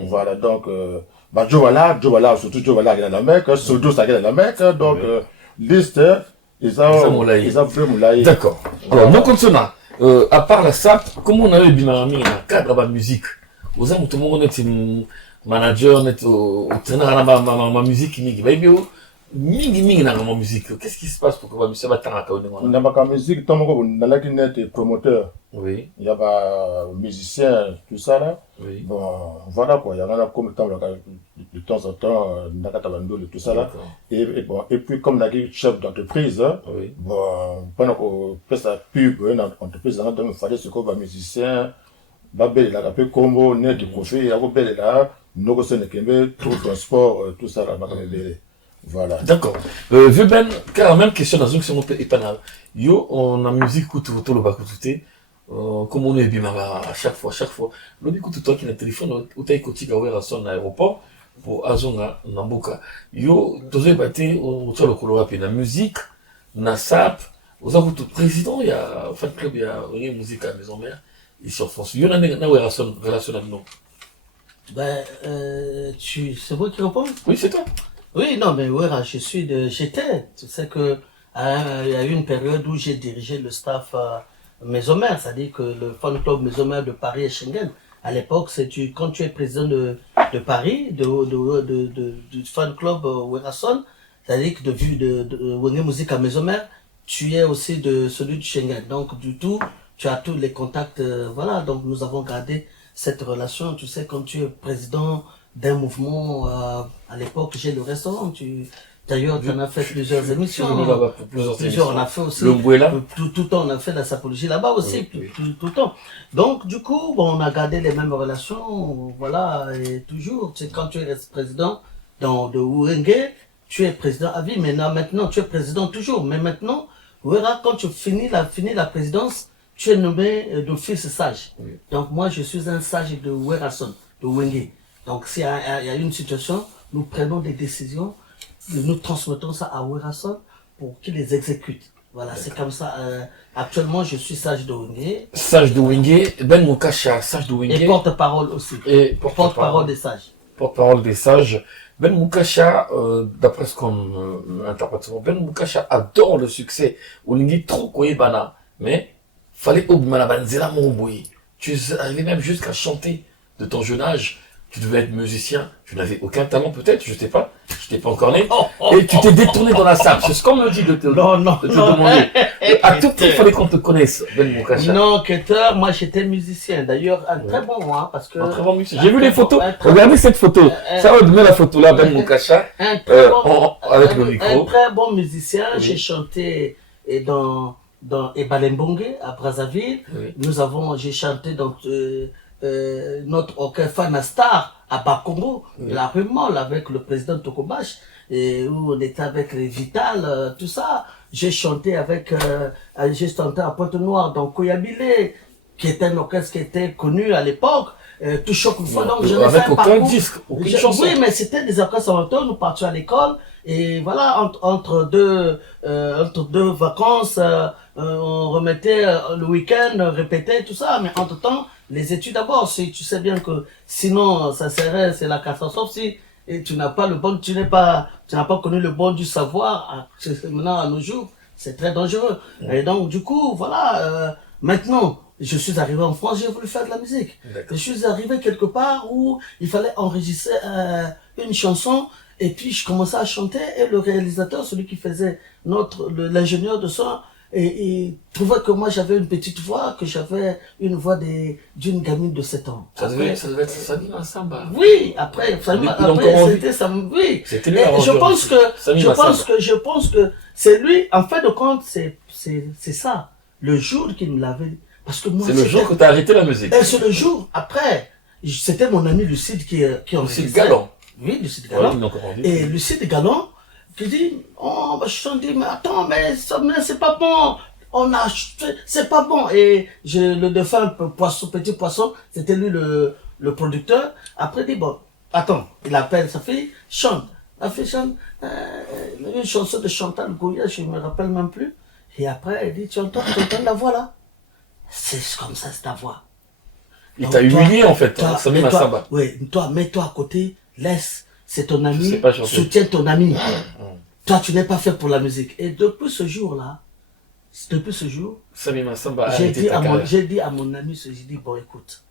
voilà, donc, Jovala, surtout Jovala la Mecque, Sodo, ça la Mecque, donc, liste, ils ont vraiment. D'accord. Alors, nous continuons. À part la SAP, comment on a eu Bimami dans le cadre de la musique? Vous avez tout le monde est manager, net au tenant ma musique, mingi dans ma musique. Qu'est-ce qui se passe pour que ma musique va t'arrêter? Dans ma musique, tant que tu promoteur. Oui. Il y a des musiciens, tout ça là. Oui. Bon, voilà quoi. Il y en a comme de temps en temps, et tout ça là. Et bon, et puis comme on a dit chef d'entreprise, oui. Bon, pendant qu'on fait sa pub, l'entreprise, donc il fallait ce qu'on va musicien, babel là, un peu combo, net de profit, il y a un peu là, nous sommes tout transport, tout ça là, voilà. D'accord. Vu Ben, car même question dans une question un peu épanale. Yo, on a musique tout le bas comme on est bien à chaque fois. L'on écoute toi qui a un téléphone, ou t'as écouté à son aéroport pour Azonga, Namboka. Yo, tous les bâtis, au sol coloré, la musique, na SAP, aux avoues tout président, il y a un fan club, il y a une musique à la maison mère, ici en France. Yo, n'a relation avec nous. Ben, c'est moi qui réponds? Oui, c'est toi. Oui, non, mais ouais, j'étais. Tu sais que, il y a eu une période où j'ai dirigé le staff Maison Mère, c'est-à-dire que le fan club Maison Mère de Paris et Schengen. À l'époque, quand tu es président de Paris, du fan club Werason, c'est-à-dire que de Wenge Musique à Maison Mère, tu es aussi de celui de Schengen. Donc, du tout, tu as tous les contacts, voilà. Donc, nous avons gardé cette relation. Tu sais, quand tu es président d'un mouvement, à l'époque, j'ai le restaurant, d'ailleurs, tu en as fait plusieurs émissions. Plusieurs, on a fait aussi. Tout le temps, on a fait la sapologie là-bas aussi, tout le temps. Donc, du coup, bon, on a gardé les mêmes relations, voilà, et toujours, tu sais, quand tu es président de Wenge, tu es président à vie, mais maintenant, tu es président toujours. Mais maintenant, voilà, quand tu finis la présidence, tu es nommé d'office sage. Oui. Donc, moi, je suis un sage de Werason, de Wenge. Donc, s'il y a une situation, nous prenons des décisions, nous transmettons ça à Werason pour qu'il les exécute. Voilà, c'est comme ça. Actuellement, je suis sage de Wenge. Sage de Wenge, Ben Mukasha, sage de Wenge. Et porte-parole aussi. Et porte-parole des sages. Porte-parole des sages. Ben Mukasha, d'après ce qu'on interprète souvent, Ben Mukasha adore le succès. Wenge trop koyebana, mais fallait Obmanabanzela Mouboui. Tu arrivais même jusqu'à chanter de ton jeune âge. Tu devais être musicien, tu n'avais aucun talent peut-être, je sais pas, je t'ai pas encore né, et tu t'es détourné dans la salle. C'est ce qu'on me dit de te demander. À tout prix, il fallait qu'on te connaisse, Ben Moukacha. Non, Keter, moi j'étais musicien, d'ailleurs un très bon moi, parce que... Un très bon musicien. J'ai vu les photos, regardez cette photo. Ça va donner la photo là, Ben Moukacha, avec le micro. Un très bon musicien, j'ai chanté dans Ebalembongue, à Brazzaville. J'ai chanté dans... notre orchestre Fanastar à Bakongo, la rue Molle avec le président Tokobash, et où on était avec les Vital, tout ça. J'ai chanté à Pointe-Noire dans Koyabile, qui était un orchestre qui était connu à l'époque. Tout choc une fois, donc j'en ai fait un aucun parcours. disque, aucune chanson. Oui, mais c'était des orchestres amateurs, nous partions à l'école, et voilà, entre deux vacances, on remettait le week-end, répétait tout ça, mais entre-temps, les études d'abord, tu sais bien que sinon, c'est la catastrophe si et tu n'as pas tu n'as pas connu le bon du savoir, maintenant à nos jours, c'est très dangereux. Et donc, du coup, voilà, maintenant, je suis arrivé en France, j'ai voulu faire de la musique. Je suis arrivé quelque part où il fallait enregistrer une chanson, et puis je commençais à chanter, et le réalisateur, celui qui faisait l'ingénieur de son, et trouvait que moi j'avais une petite voix, que j'avais une voix d'une gamine de 7 ans. Ça devait être Samima Samba. Oui, après c'était ça, oui. C'était lui. Je pense que c'est lui, en fin de compte, c'est ça. Le jour qu'il me l'avait dit. Parce que moi, c'est le jour que tu as arrêté la musique. Et c'est le jour, après, c'était mon ami Lucide qui en Lucide Galland. Oui, Lucide Galland. Et Lucide Galland, qui dit, je me dis, mais attends, mais c'est pas bon. C'est pas bon. Et le défunt petit poisson, c'était lui le producteur. Après, il dit, bon, attends, il appelle sa fille, chante. La fille chante, une chanson de Chantal Goya, je me rappelle même plus. Et après, il dit, tu entends la voix là? C'est comme ça, c'est ta voix. Il t'a humilié en fait, Samima Samba. Oui, toi, mets-toi à côté, c'est ton ami, soutiens ton ami. Toi, tu n'es pas fait pour la musique. Et depuis ce jour-là, Samima Samba j'ai dit à mon ami, j'ai dit, bon, écoute,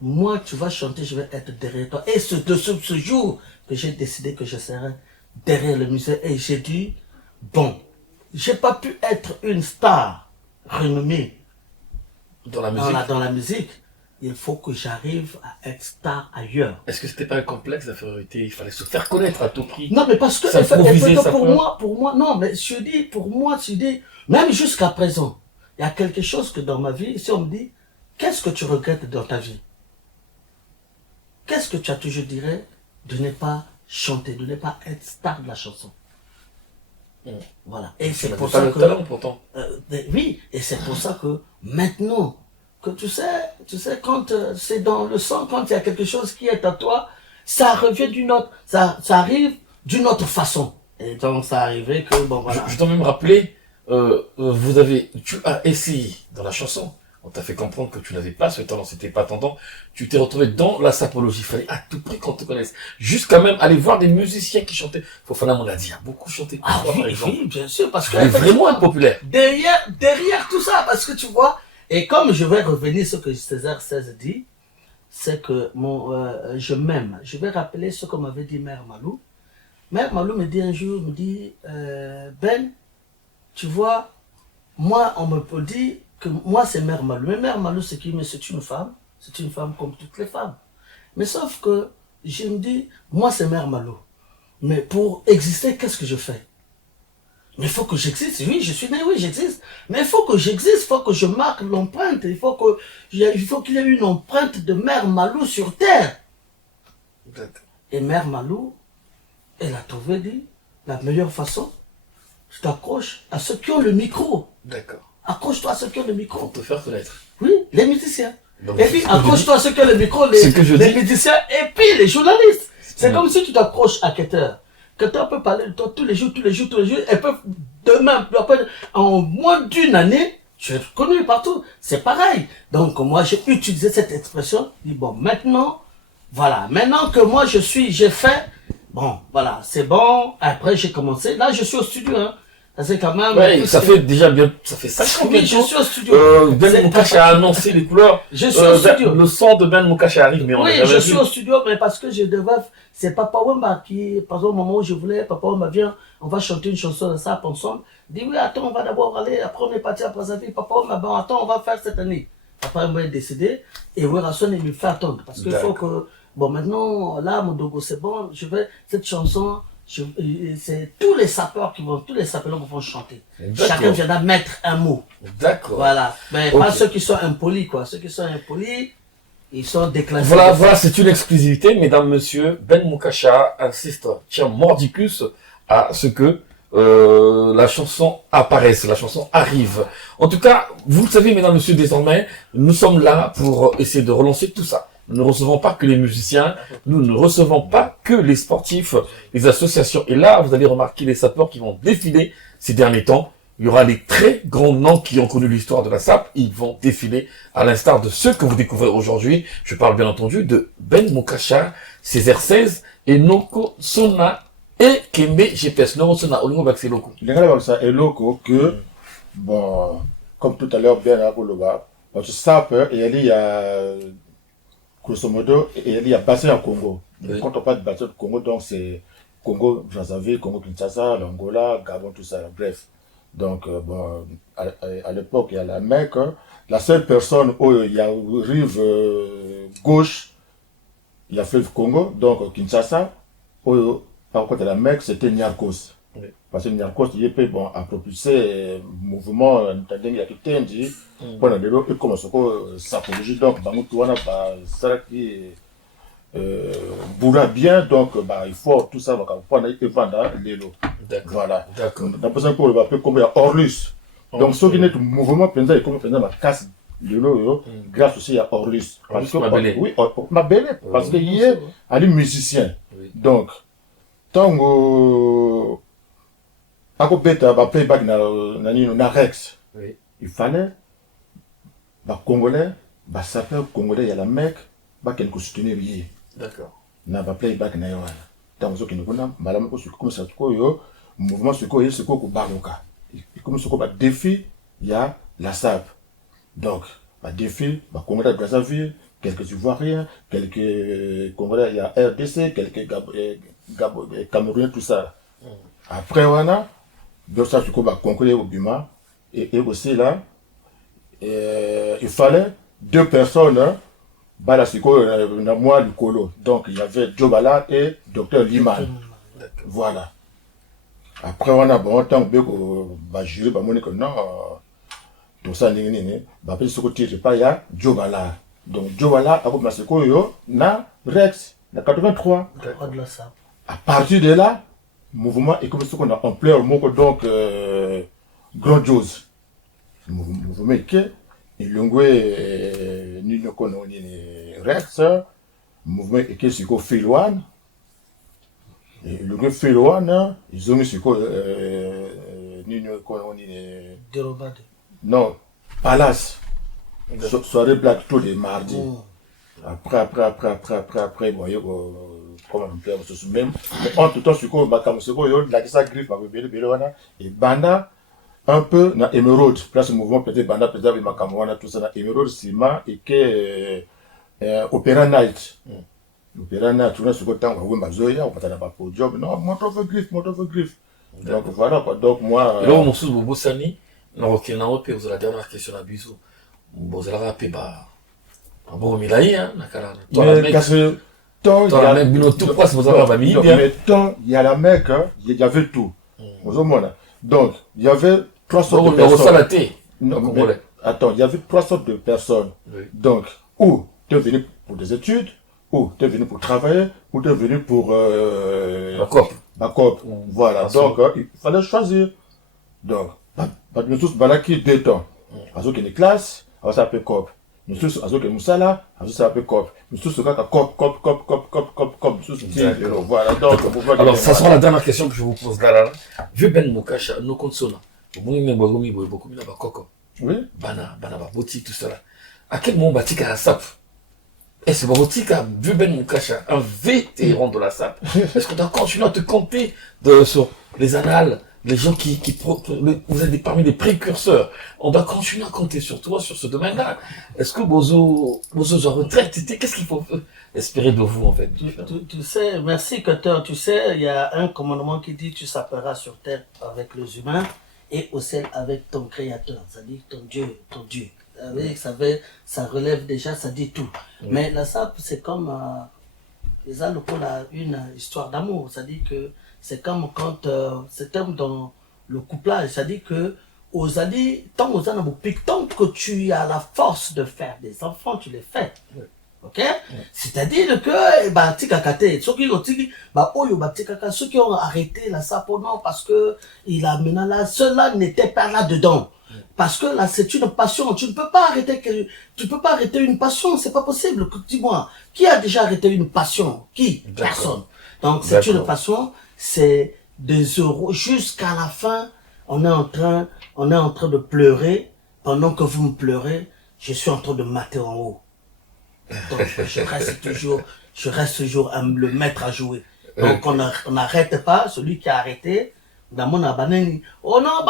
moi, tu vas chanter, je vais être derrière toi. Et c'est de ce jour que j'ai décidé que je serais derrière le musée. Et j'ai dit, bon, j'ai pas pu être une star renommée dans la musique. Il faut que j'arrive à être star ailleurs. Est-ce que c'était pas un complexe d'infériorité? Il fallait se faire connaître à tout prix. Non, mais parce que pour moi, non, mais je dis, même jusqu'à présent, il y a quelque chose que dans ma vie, si on me dit, qu'est-ce que tu regrettes dans ta vie? Qu'est-ce que tu as toujours dirais de ne pas chanter, de ne pas être star de la chanson? Voilà. Et c'est pour ça que... talent, pourtant. Oui, et c'est pour ça que maintenant, que tu sais, quand c'est dans le sang, quand il y a quelque chose qui est à toi, ça revient ça arrive d'une autre façon. Et donc, ça arrivait que, bon, voilà. Je dois même rappeler, tu as essayé dans la chanson. On t'a fait comprendre que tu n'avais pas ce talent, c'était pas ton temps. Tu t'es retrouvé dans la sapologie. Il fallait à tout prix qu'on te connaisse. Jusqu'à même aller voir des musiciens qui chantaient. Fofana, on l'a dit, a beaucoup chanté. Ah oui, bien sûr, parce que... vraiment être populaire. Derrière tout ça, parce que tu vois, et comme je vais revenir sur ce que César XVI dit, c'est que je m'aime. Je vais rappeler ce que m'avait dit Mère Malou. Mère Malou me dit un jour, Ben, tu vois, moi, on me dit que moi, c'est Mère Malou. Mais Mère Malou, c'est une femme. C'est une femme comme toutes les femmes. Mais sauf que, je me dis, moi, c'est Mère Malou. Mais pour exister, qu'est-ce que je fais? Mais il faut que j'existe. Oui, je suis né, oui, j'existe. Mais il faut que j'existe, il faut que je marque l'empreinte. Il faut qu'il y ait une empreinte de Mère Malou sur Terre. Et Mère Malou, elle a trouvé, dit, la meilleure façon, tu t'accroches à ceux qui ont le micro. D'accord. Accroche-toi à ceux qui ont le micro. Pour te faire connaître. Oui, les musiciens. Donc, et puis accroche-toi à ceux qui ont le micro, les musiciens, et puis les journalistes. C'est comme si tu t'accroches à Keter. Keter peut parler de toi tous les jours, et peut demain, en moins d'une année, tu es connu partout. C'est pareil. Donc moi, j'ai utilisé cette expression. Je dis, bon, maintenant que moi j'ai fait, bon, voilà, c'est bon. Après, j'ai commencé. Là, je suis au studio, hein. Parce que quand même... Ouais, ça fait déjà bien, ça fait 5 ans Oui, je bientôt. suis au studio. Ben C'est Moukacha a annoncé les couleurs. Je suis au studio. Le son de Ben Moukacha arrive, mais on Oui, l'a je jamais suis vu. au studio, mais parce que je devais... C'est Papa Wemba qui, par exemple, au moment où je voulais, Papa Wemba vient, on va chanter une chanson de ça ensemble. Il dit, oui, attends, on va d'abord aller, après on est parti à Brazzaville. Papa Wemba, bon, attends, on va faire cette année. Papa Wemba est décédé, et Werrason, il me fait attendre. Parce qu'il faut que... Bon, maintenant, là, mon dogo, c'est bon, je vais... Cette chanson... C'est tous les sapeurs qui vont chanter. Chacun viendra mettre un mot. D'accord. Voilà. Mais pas ceux qui sont impolis, quoi. Ceux qui sont impolis, ils sont déclassés. Voilà, c'est une exclusivité, mesdames, messieurs. Ben Moukacha insiste, tient mordicus à ce que la chanson apparaisse, la chanson arrive. En tout cas, vous le savez, mesdames, messieurs, désormais, nous sommes là pour essayer de relancer tout ça. Nous ne recevons pas que les musiciens, nous ne recevons pas que les sportifs, les associations. Et là, vous allez remarquer les sapeurs qui vont défiler ces derniers temps. Il y aura les très grands noms qui ont connu l'histoire de la SAP. Ils vont défiler à l'instar de ceux que vous découvrez aujourd'hui. Je parle bien entendu de Ben Moukacha, Césaire 16 et Noko Sona et Kembe GPS. Noko Sona, Olingo Baxeloko. Les gars, ça est loco que, bon, comme tout à l'heure, bien à Koloba, parce que SAP, il y a, grosso modo, il y a bassin au Congo. Oui. Quand on parle de bassin au Congo, donc c'est Congo, Brazzaville, Congo Kinshasa, l'Angola, Gabon, tout ça, bref. Donc, bon, à l'époque, il y a la Mecque. La seule personne où il y a rive gauche, il y a fait le Congo, donc Kinshasa, où, par contre, la Mecque, c'était Niarchos. Oui. Parce que Niarchos, il est bon, à propulser mouvement, il y a quitté, on dit, pendant les lots, et comme ça sapologie, donc, bah, nous, ça qui bourra bien, donc, bah, il faut tout ça, va prendre et vendre les lots. D'accord. Voilà. D'accord. On a besoin pour le papier comme il y a Orlus. Donc, ce qui est le mouvement, pendant, et comme pendant ma casse de l'eau, grâce aussi à Orlus. Orlus Mabele. Oui, Mabele, parce qu'il est un musicien. Oui. Donc, tant que, à côté de playback na Rex, Oui. il fallait, bah, Congolais, bah, sapeur Congolais, il y a la Mecque, bah, quelque soutenir lié. D'accord. Na ba playback na yoana tant que nous connaissons madame ko comme ça ko yo mouvement ce ko est ko baroka et comme ce ko ba défi il y a la SAP donc ba défi ba Congolais de Brazzaville quelques Ivoiriens quelques Congolais il y a RDC quelques Camerounais tout ça après wana donc ça ce ko ba conclure au Bima et aussi là il fallait 2 personnes hein, Bala Siko, moi, le colo. Donc, il y avait Djobala et Dr Liman. Voilà. Après, on a bon temps, bah, juré, bah, mon que non, tout ça, bah, après, ce côté, je pas, il y a Djobala. Donc, Djobala, à côté de yo, na Rex, na 83. À partir de là, mouvement, et comme ce qu'on a ampleur, donc, grandiose. Mouvement, Ilungwe Nino Kono ni Rex, mouvement et que c'est quoi Filwan. Ilungwe Filwan, ils ont mis sur quoi Nino Kono ni non Palace. Soirée black tous les mardis. Après, bon, comment on peut se même. Mais en tout temps, sur quoi, bah, comme c'est quoi, la ça griffe, bah, et Banda. Un peu na émeraude, place mouvement peut-être banda peut-être avec ma camarade tout ça na émeraude ciment et que opéra night. Opéra night tout ce temps on va zoya on va dans pas pour job non moto griffe. Donc voilà quoi donc moi là on se bobo sani na rokel na ope vous la dernière question na biso. Bon ça la rapé ba. Bon milai hein na kala. Mais parce que tant il y a bino tout passe vous avez pas mis bien. Mais tant il y a la Mecque, il y avait tout. Vous voyez donc il y avait 3 sortes de personnes. Non, mais, attends, il y avait 3 sortes de personnes. Oui. Donc, ou tu es venu pour des études, ou tu es venu pour travailler, ou tu es venu pour backup. Voilà. Donc, il fallait choisir. Donc, nous tous balaki 2 temps. Azo qui est classe, alors ça s'appelle cop. Nous tous azo qui est musala, alors ça s'appelle cop. Nous tous ce cas cop. Voilà. Donc, alors, ça sera la dernière question que je vous pose là. Je Ben Moukacha, no consona. Oui. Bana, boti, tout cela. À quel moment batika la SAP? Est-ce que batika, vu Ben Moukacha, un vétéran de la SAP? Est-ce qu'on doit continuer à te compter sur les annales les gens vous êtes parmi les précurseurs. On doit continuer à compter sur toi, sur ce domaine-là. Est-ce que Bozo en retraite, qu'est-ce qu'il faut espérer de vous, en fait? Tu sais, merci Cutter, tu sais, il y a un commandement qui dit tu s'appelleras sur terre avec les humains et au ciel avec ton créateur, c'est-à-dire ton Dieu. Ça relève déjà, ça dit tout. Mais la SAP, c'est comme les alocaux a une histoire d'amour, c'est-à-dire que c'est comme quand c'est comme dans le couplage, c'est-à-dire que tant que tu as la force de faire des enfants, tu les fais. Ok? C'est-à-dire que, ceux qui ont arrêté la SAP, non, parce que ceux-là n'étaient pas là-dedans. Parce que là, c'est une passion. Tu ne peux pas arrêter une passion. C'est pas possible. Dis-moi, qui a déjà arrêté une passion? Qui? Personne. Donc, c'est une passion. C'est des euros. Jusqu'à la fin, on est en train de pleurer. Pendant que vous me pleurez, je suis en train de mater en haut. Donc, je reste toujours à le mettre à jouer. Donc, on n'arrête pas. Celui qui a arrêté, oh non,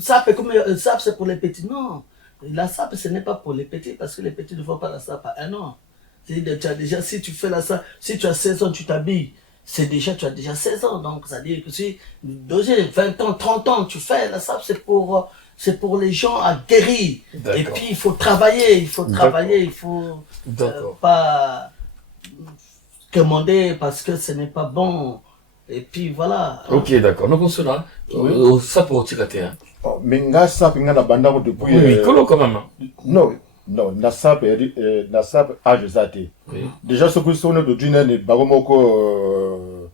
SAP c'est pour les petits. Non, la SAP ce n'est pas pour les petits parce que les petits ne font pas la SAP à 1 an. Déjà, si tu fais la SAP, si tu as 16 ans, tu t'habilles, tu as déjà 16 ans. Donc, ça veut dire que si 20 ans, 30 ans, tu fais la SAP, c'est pour les gens à guérir. Et puis, il faut travailler, il faut pas commander parce que ce n'est pas bon. Et puis voilà. Ok, d'accord. Donc on se là. Ça pour Tirate. Hein. Mais nga SAP nga na banda ko depuis. Oui, colo quand même. Non, na SAP âge zate. Déjà ce que sont de dîner ne bagomoko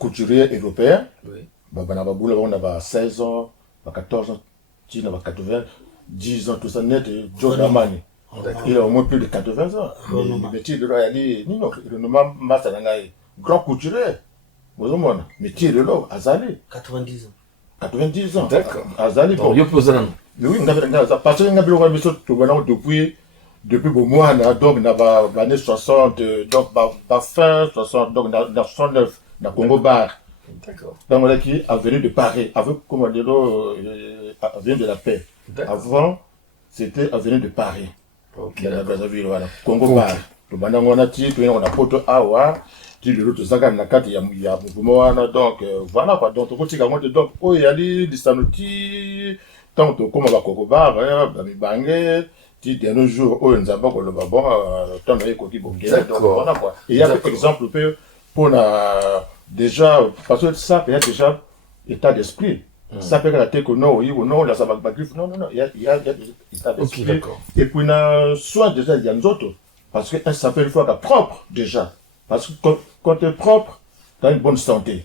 couturier européen. Oui. Bana babula on a 16 ans, 14 ans, tina 80, 10 ans tout ça net John Amani. Il a au moins plus de 80 ans. Mais tu dois aller ni non, le nom massa ngai grand couturier. Métier de l'eau, Azali. 90 ans. 90 ans. D'accord. Azali. Bon, il pose là. Oui, parce que nous avons depuis le mois, donc, l'année 60, donc, fin 60, donc, 69, dans Congo Bar. D'accord. Donc, on a qui a venu de Paris, avec, comment dire, venu de la paix. Avant, c'était venu de Paris. Ok. Dans la Brazzaville, voilà. Congo Bar. Donc, on a dit, on a Poto Awa. Tu le tout ça quand la carte il y a mouvement donc voilà quoi donc on continue à donc oh il y a des sanuti tant que comme va kokoba mi bangé tu dernier jour oh on zamba ko le bon tant que koki bon donc voilà quoi et il y a par exemple pour déjà parce que ça peut être déjà état d'esprit ça peut être que non oui ou non là ça va pas griffe non il y a état d'esprit et puis soit déjà il y a nous autres parce que ça peut une fois propre déjà. Parce que quand tu es propre, tu as une bonne santé.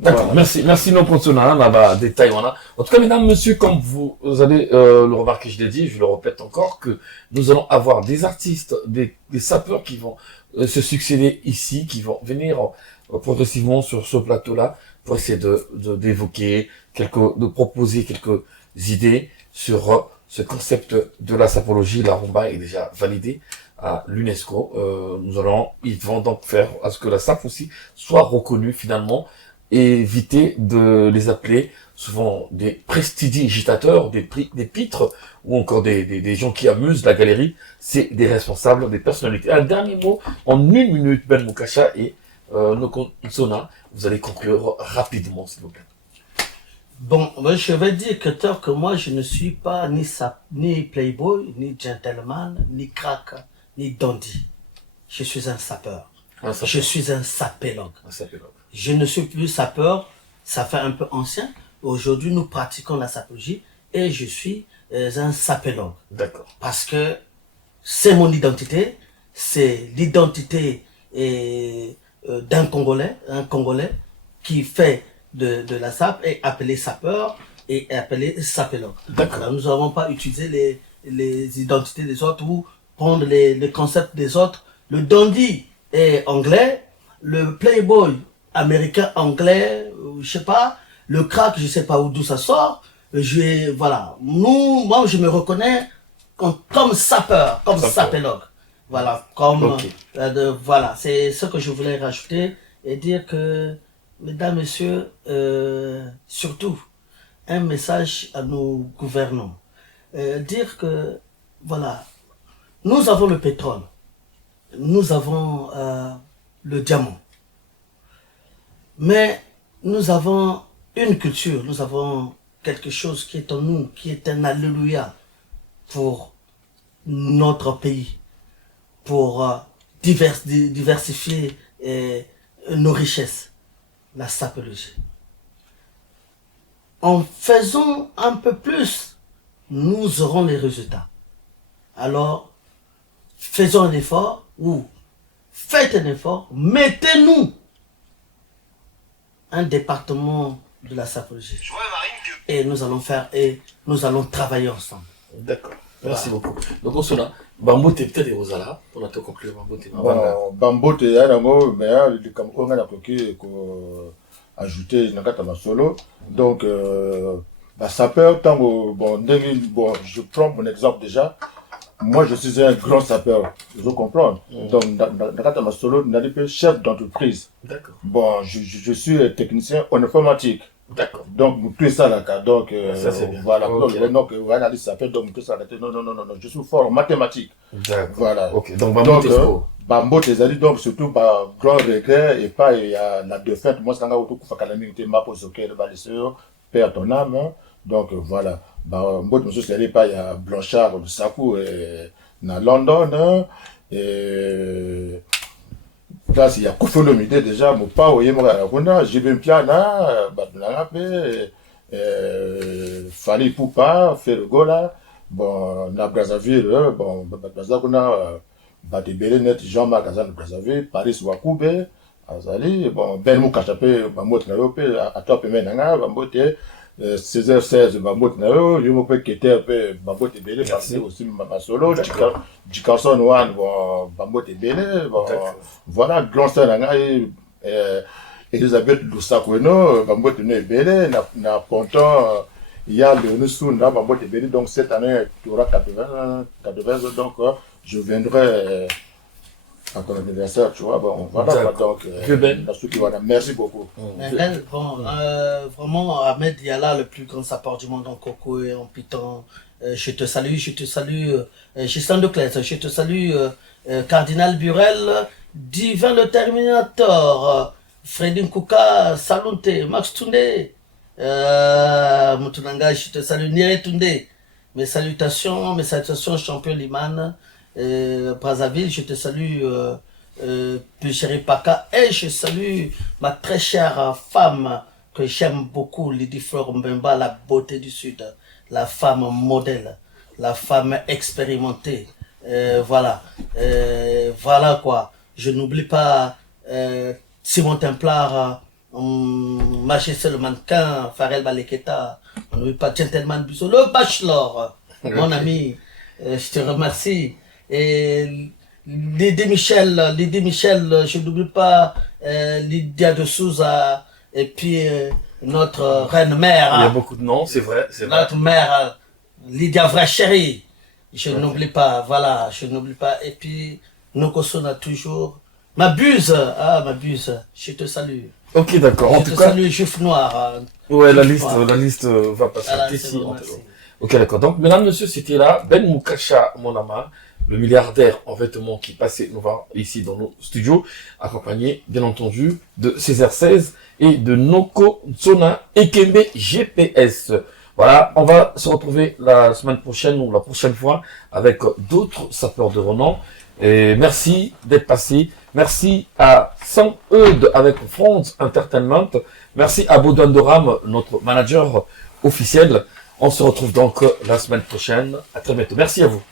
D'accord, voilà. Merci non pour on a détail voilà. En tout cas, mesdames, messieurs, comme vous allez le remarquer, je l'ai dit, je le répète encore, que nous allons avoir des artistes, des sapeurs qui vont se succéder ici, qui vont venir progressivement sur ce plateau-là pour essayer d'évoquer de proposer quelques idées sur ce concept de la sapologie. La rumba est déjà validée à l'UNESCO. Ils vont donc faire à ce que la SAP aussi soit reconnue finalement et éviter de les appeler souvent des prestidigitateurs, des pitres ou encore des gens qui amusent la galerie. C'est des responsables, des personnalités. Un dernier mot en 1 minute, Ben Mukasha et Nokonsona. Vous allez conclure rapidement, s'il vous plaît. Bon, je vais dire que moi je ne suis pas ni playboy, ni gentleman, ni crack, ni dandy. Je suis un sapeur. Je suis un sapélogue. Je ne suis plus sapeur, ça fait un peu ancien. Aujourd'hui, nous pratiquons la sapologie et je suis un sapélogue. D'accord. Parce que c'est mon identité, c'est l'identité d'un Congolais, un Congolais qui fait de la SAP est appelé sapeur et est appelé sapélogue. Alors, nous n'avons pas utilisé les identités des autres ou prendre les concepts des autres. Le dandy est anglais, le playboy américain anglais, je sais pas, le crack je sais pas d'où ça sort. Voilà, moi je me reconnais comme sapeur, comme sapélogue. Voilà, voilà, c'est ce que je voulais rajouter et dire que mesdames, messieurs, surtout, un message à nos gouvernants. Dire que, voilà, nous avons le pétrole, nous avons le diamant, mais nous avons une culture, nous avons quelque chose qui est en nous, qui est un alléluia pour notre pays, pour diversifier nos richesses, la sapologie. En faisant un peu plus, nous aurons les résultats. Alors, faisons un effort, ou faites un effort, mettez-nous un département de la sapologie. Et nous allons faire, et nous allons travailler ensemble. D'accord. Merci beaucoup. Donc, on se là. Bambo, t'es peut-être des Rosala. On a tout conclu. Bambo, t'es Bambo, t'es un mais le Cameroun a ajouté dans solo. Donc, ça peut, bon, je prends mon exemple déjà. Moi, je suis un grand sapeur, je comprends. Donc, dans ma solo, je suis chef d'entreprise. D'accord. Bon, je suis technicien en informatique. D'accord. Donc, tout ça là, donc, ça c'est bien. voilà. Okay. Donc, voilà, ça fait donc tout ça là. Non, je suis fort en mathématiques. D'accord. Voilà. Ok, donc Bambo, t'es fort. Bambo, t'es allé donc, surtout par grand regret, et pas, il y a la défaite. Moi, c'est un gars où tu fais calamité, ma pose au cœur, perd ton âme. Donc, voilà. Bambo, monsieur, c'est pas, il y a Blanchard, Sakou, dans London, et là, il y a Kofi Olomide déjà, mon père, j'ai bien piana, Fali Poupa, fait le go là, bon, na Brazzaville, bon, Brazzaville, Batebele net, Jean-Marc Azan Brazzaville, Paris Wakoube, Azali, bon, Ben Moukachapé, Bambo Tnayope, à toi, Pemenanga, Bambo Té, 16h16, Bambo Tnayo, Yomope Keter, Bambo Tebele, parce que aussi ma solo, Dickerson One, bon, Bambo Tebele, bon, voilà, grand sœur Nanga, Elisabeth Lussakweno, Bambo Tebele, na Ponton, il y a le Nusunda, Bambo Tebele, donc cette année, tu auras 80 ans, donc je viendrai à ton anniversaire, tu vois, bon, voilà, donc, merci beaucoup. Bon, vraiment, Ahmed Diallah, le plus grand sapeur du monde en Coco et en Piton, je te salue, Gisèle de Claise, je te salue, Cardinal Burel, Divin le Terminator, Fredin Kouka, Salunte, Max Toundé, Moutounanga, je te salue, Nire Toundé, mes salutations, champion Liman, Brazzaville, je te salue, Chéri Paka, et je salue ma très chère femme que j'aime beaucoup, Lydie Fleur Mbemba, la beauté du Sud, la femme modèle, la femme expérimentée, voilà, voilà quoi. Je n'oublie pas Simon Templar, Majesté le mannequin, Farel Baleketa, on n'oublie pas Gentleman Busso, le bachelor, mon ami, je te remercie. Et Lydie Michel, je n'oublie pas Lydia de Souza, et puis notre reine mère. Il y a beaucoup de noms, c'est vrai. Notre mère, Lydia Vraie Chérie. Je n'oublie pas, voilà, je n'oublie pas. Et puis, Nokosona toujours. Ma buse, je te salue. Ok, d'accord. En tout cas. Je te salue, Juif Noir. Ouais, la liste va passer ici. Ok, d'accord. Donc, mesdames, messieurs, c'était là Ben Moukasha Monama, le milliardaire en vêtements qui passait nous voir ici dans nos studios, accompagné, bien entendu, de Césaire 16 et de Noko Ntsona Ekembe GPS. Voilà, on va se retrouver la semaine prochaine ou la prochaine fois avec d'autres sapeurs de renom. Et merci d'être passé. Merci à Saint-Eudes avec France Entertainment. Merci à Baudouin Doram, notre manager officiel. On se retrouve donc la semaine prochaine. À très bientôt. Merci à vous.